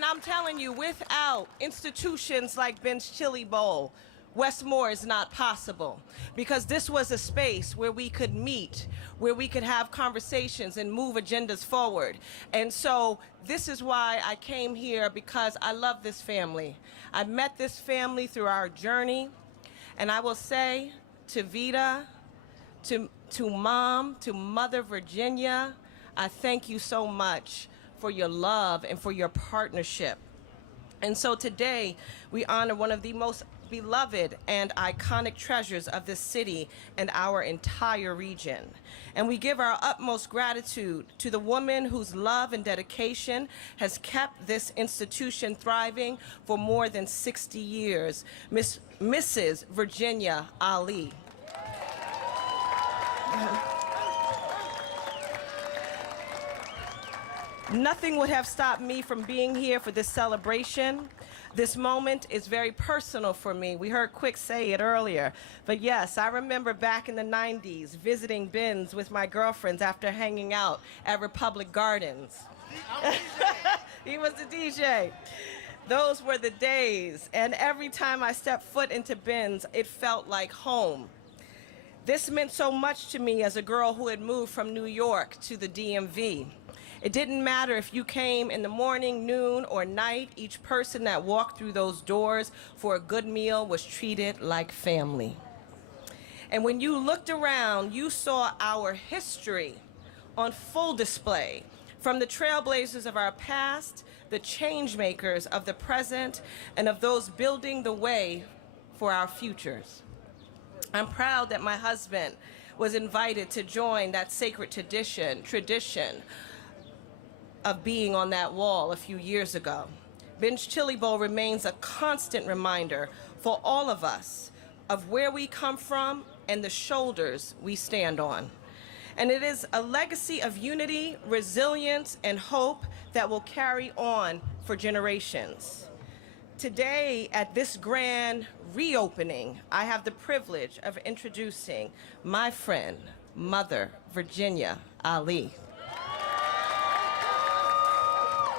I'm telling you, without institutions like Ben's Chili Bowl, Westmore is not possible, because this was a space where we could meet, where we could have conversations and move agendas forward. And so this is why I came here, because I love this family. I met this family through our journey, and I will say to Vita, to Mom, to Mother Virginia, I thank you so much for your love and for your partnership. And so today we honor one of the most beloved and iconic treasures of this city and our entire region. And we give our utmost gratitude to the woman whose love and dedication has kept this institution thriving for more than 60 years, Mrs. Virginia Ali. Nothing would have stopped me from being here for this celebration. This moment is very personal for me. We heard Quick say it earlier. But yes, I remember back in the 90s visiting Ben's with my girlfriends after hanging out at Republic Gardens. He was the DJ. Those were the days, and every time I stepped foot into Ben's, it felt like home. This meant so much to me as a girl who had moved from New York to the DMV. It didn't matter if you came in the morning, noon, or night. Each person that walked through those doors for a good meal was treated like family. And when you looked around, you saw our history on full display, from the trailblazers of our past, the change makers of the present, and of those building the way for our futures. I'm proud that my husband was invited to join that sacred tradition of being on that wall a few years ago. Ben's Chili Bowl remains a constant reminder for all of us of where we come from and the shoulders we stand on. And it is a legacy of unity, resilience, and hope that will carry on for generations. Today, at this grand reopening, I have the privilege of introducing my friend, Mother Virginia Ali.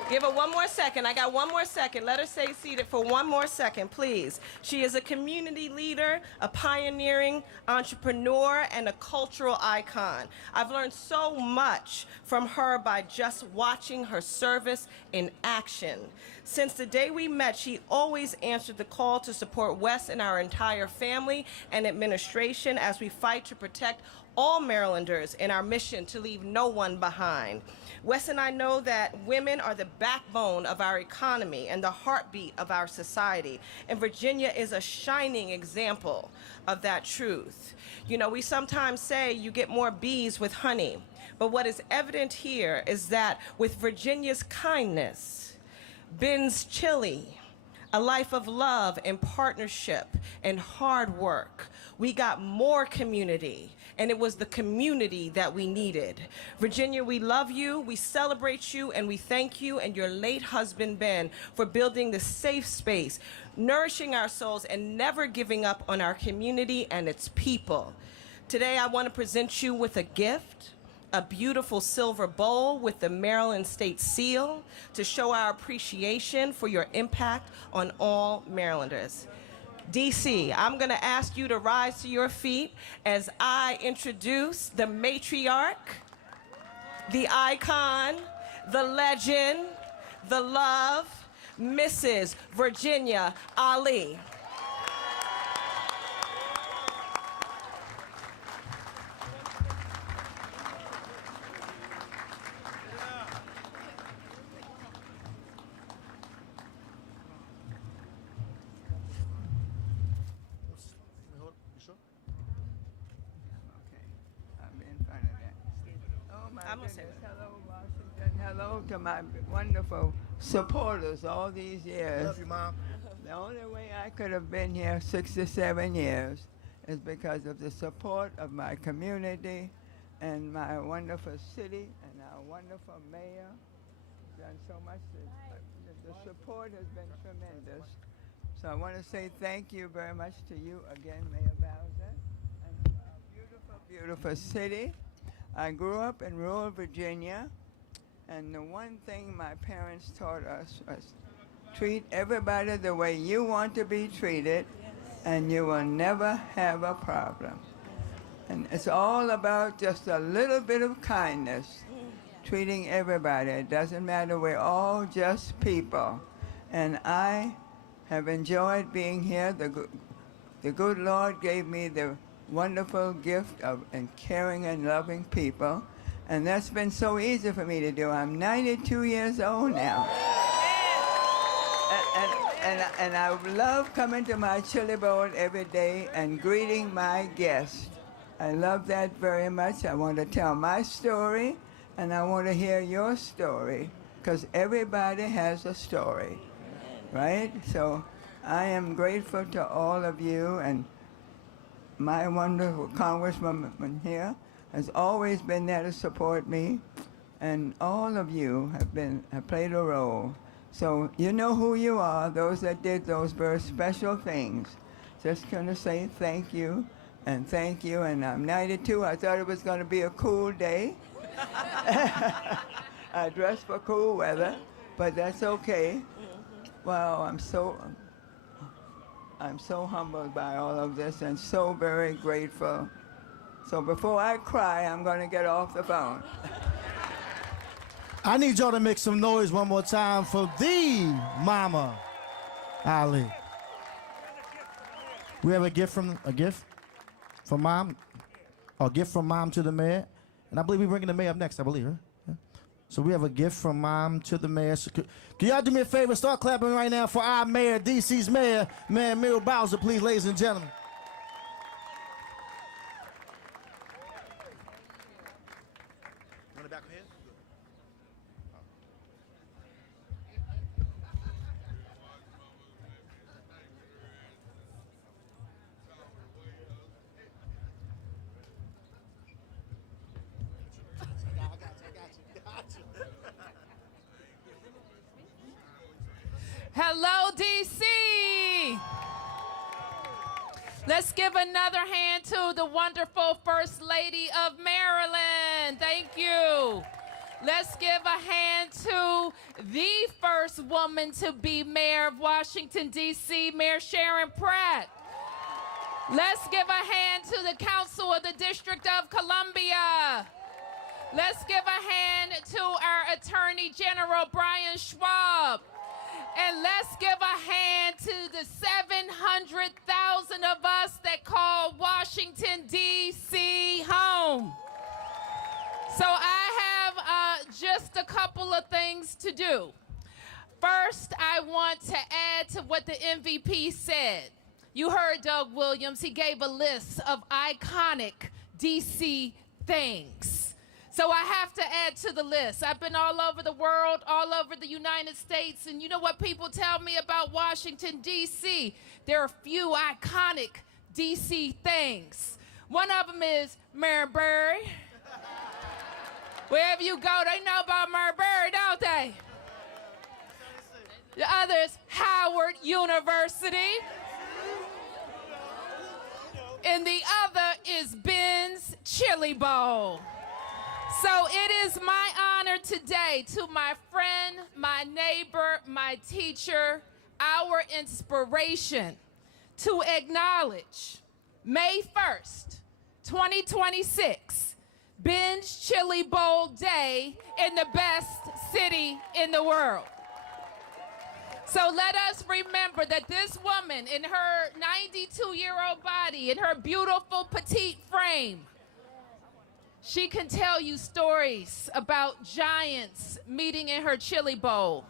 Give her one more second. I got one more second. Let her stay seated for one more second, please. She is a community leader, a pioneering entrepreneur, and a cultural icon. I've learned so much from her by just watching her service in action. Since the day we met, she always answered the call to support Wes and our entire family and administration as we fight to protect all Marylanders in our mission to leave no one behind. Wes and I know that women are the backbone of our economy and the heartbeat of our society, and Virginia is a shining example of that truth. You know, we sometimes say you get more bees with honey, but what is evident here is that with Virginia's kindness, Ben's Chili, a life of love and partnership and hard work, we got more community, and it was the community that we needed. Virginia, we love you, we celebrate you, and we thank you and your late husband, Ben, for building this safe space, nourishing our souls, and never giving up on our community and its people. Today, I want to present you with a gift, a beautiful silver bowl with the Maryland State Seal to show our appreciation for your impact on all Marylanders. DC, I'm going to ask you to rise to your feet as I introduce the matriarch, the icon, the legend, the love, Mrs. Virginia Ali. Hello, Washington. Hello to my wonderful supporters all these years. Love you, Mom. The only way I could have been here 67 years is because of the support of my community and my wonderful city and our wonderful mayor. Done so much. The support has been tremendous. So I want to say thank you very much to you again, Mayor Bowser, and to our beautiful, beautiful city. I grew up in rural Virginia, and the one thing my parents taught us was treat everybody the way you want to be treated, and you will never have a problem. And it's all about just a little bit of kindness, treating everybody. It doesn't matter, we're all just people. And I have enjoyed being here. The good Lord gave me the wonderful gift of caring and loving people, and that's been so easy for me to do. I'm 92 years old now. And I love coming to my chili bowl every day and greeting my guests. I love that very much. I want to tell my story, and I want to hear your story, because everybody has a story, right? So I am grateful to all of you, and my wonderful congresswoman here has always been there to support me, and all of you have played a role. So you know who you are, those that did those very special things. Just gonna say thank you, and I'm 92. I thought it was gonna be a cool day. I dressed for cool weather, but that's okay. Well, I'm so humbled by all of this and so very grateful. So before I cry, I'm going to get off the phone. I need y'all to make some noise one more time for the Mama Ali. We have a gift from Mom, or a gift from Mom to the mayor, and I believe we're bringing the mayor up next. I believe, right? Yeah. So we have a gift from Mom to the mayor. So can y'all do me a favor? Start clapping right now for our mayor, DC's mayor, Mayor Muriel Bowser, please, ladies and gentlemen. Hello, DC. Let's give another hand to the wonderful First Lady of Maryland. Thank you. Let's give a hand to the first woman to be mayor of Washington, D.C., Mayor Sharon Pratt. Let's give a hand to the Council of the District of Columbia. Let's give a hand to our Attorney General, Brian Schwab. And let's give a hand to the 700,000 of us that call Washington, D.C. home. So I have just a couple of things to do. First, I want to add to what the MVP said. You heard Doug Williams. He gave a list of iconic D.C. things. So I have to add to the list. I've been all over the world, all over the United States, and you know what people tell me about Washington, D.C.? There are a few iconic D.C. things. One of them is Marbury. Wherever you go, they know about Marbury, don't they? The other is Howard University. And the other is Ben's Chili Bowl. So it is my honor today to my friend, my neighbor, my teacher, our inspiration, to acknowledge May 1st, 2026, Ben's Chili Bowl Day in the best city in the world. So let us remember that this woman in her 92-year-old body, in her beautiful petite frame, she can tell you stories about giants meeting in her chili bowl.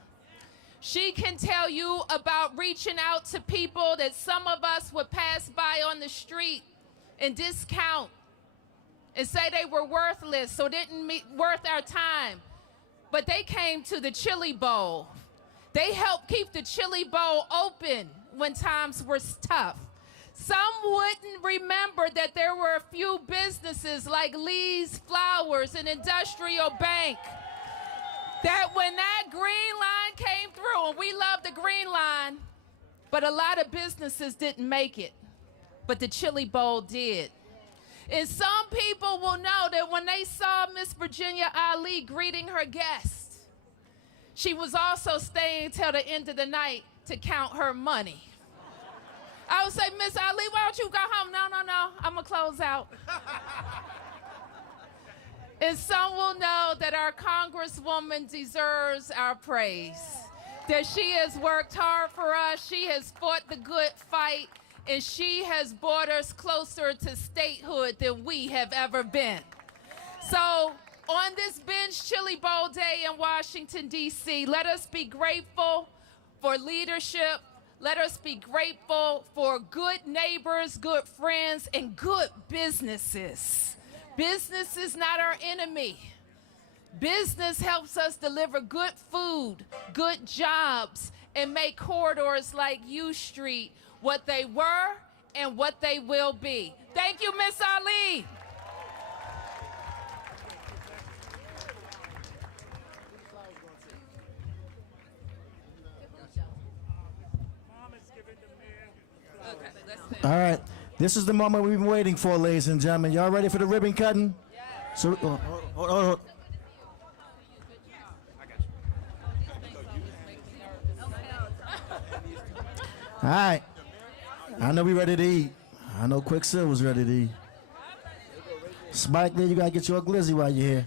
She can tell you about reaching out to people that some of us would pass by on the street and discount and say they were worthless or didn't worth our time. But they came to the chili bowl. They helped keep the chili bowl open when times were tough. Some wouldn't remember that there were a few businesses like Lee's Flowers and Industrial Bank that when that green line came through, and we love the green line, but a lot of businesses didn't make it, but the Chili Bowl did. And some people will know that when they saw Miss Virginia Ali greeting her guests, she was also staying till the end of the night to count her money. I would say, Miss Ali, why don't you go home? No, I'm gonna close out. And some will know that our Congresswoman deserves our praise, that she has worked hard for us, she has fought the good fight, and she has brought us closer to statehood than we have ever been. So on this Ben's Chili Bowl Day in Washington, D.C., let us be grateful for leadership. Let us be grateful for good neighbors, good friends, and good businesses. Business is not our enemy. Business helps us deliver good food, good jobs, and make corridors like U Street what they were and what they will be. Thank you, Miss Ali. All right, this is the moment we've been waiting for, ladies and gentlemen. Y'all ready for the ribbon cutting? Yeah. So, hold on. All right. I know we ready to eat. I know Quicksilver's ready to eat. Spike Lee, you gotta get your glizzy while you're here.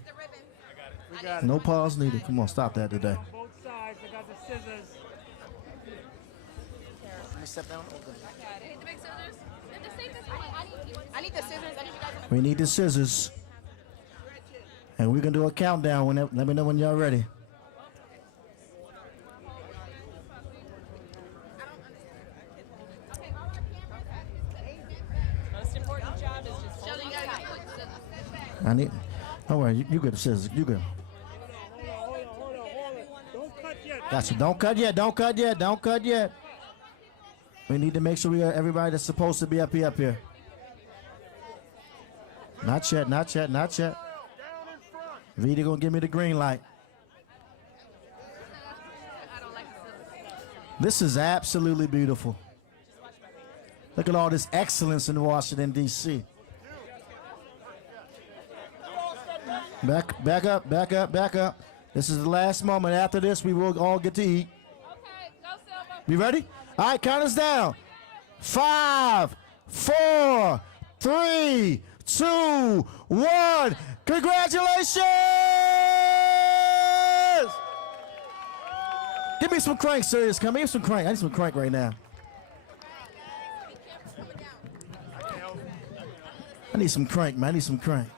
No pause needed. Come on, stop that today. Both sides, I got the scissors. Step down. The big scissors. I need the scissors. I need you guys. We need the scissors. And we're gonna do a countdown. Let me know when y'all ready. Most important job is just holding it tight. I need. Don't worry, you get the scissors. You go. Gotcha. Don't cut yet. Don't cut yet. Don't cut yet. We need to make sure we got everybody that's supposed to be up here. Not yet. Not yet. Not yet. Vita gonna give me the green light. This is absolutely beautiful. Look at all this excellence in Washington, D.C. Back up, back up, back up. This is the last moment. After this, we will all get to eat. You ready? All right, count us down. 5, 4, 3, 2, 1. Congratulations! Give me some crank, serious. Come here, some crank. I need some crank right now. I need some crank, man. I need some crank.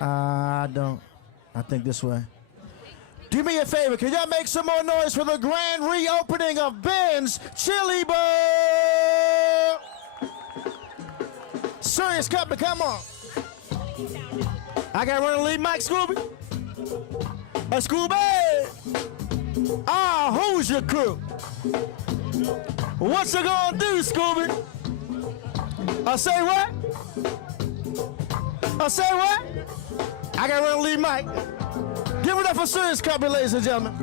I don't. I think this way. Do me a favor. Can y'all make some more noise for the grand reopening of Ben's Chili Bowl? Serious Company, come on. I got to run and leave Mike, Scooby. Scooby. Ah, who's your crew? What you gonna do, Scooby? I say what? I say what? I got to run and leave Mike. Give it up for Serious Company, ladies and gentlemen.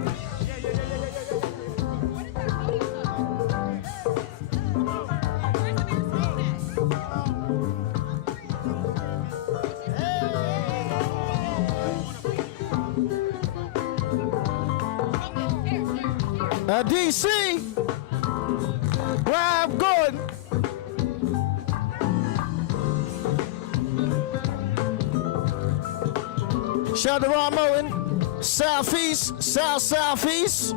DC, where I'm going. Shout out to Ron Moen, Southeast, Southeast.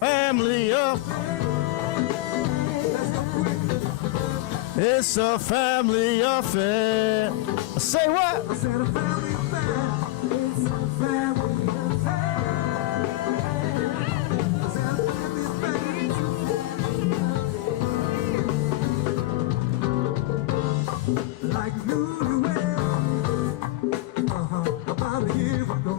Family up. It's a family affair. Say what? I said a family affair. It's a family affair. I said a family affair. Like newlyweds. About a year ago.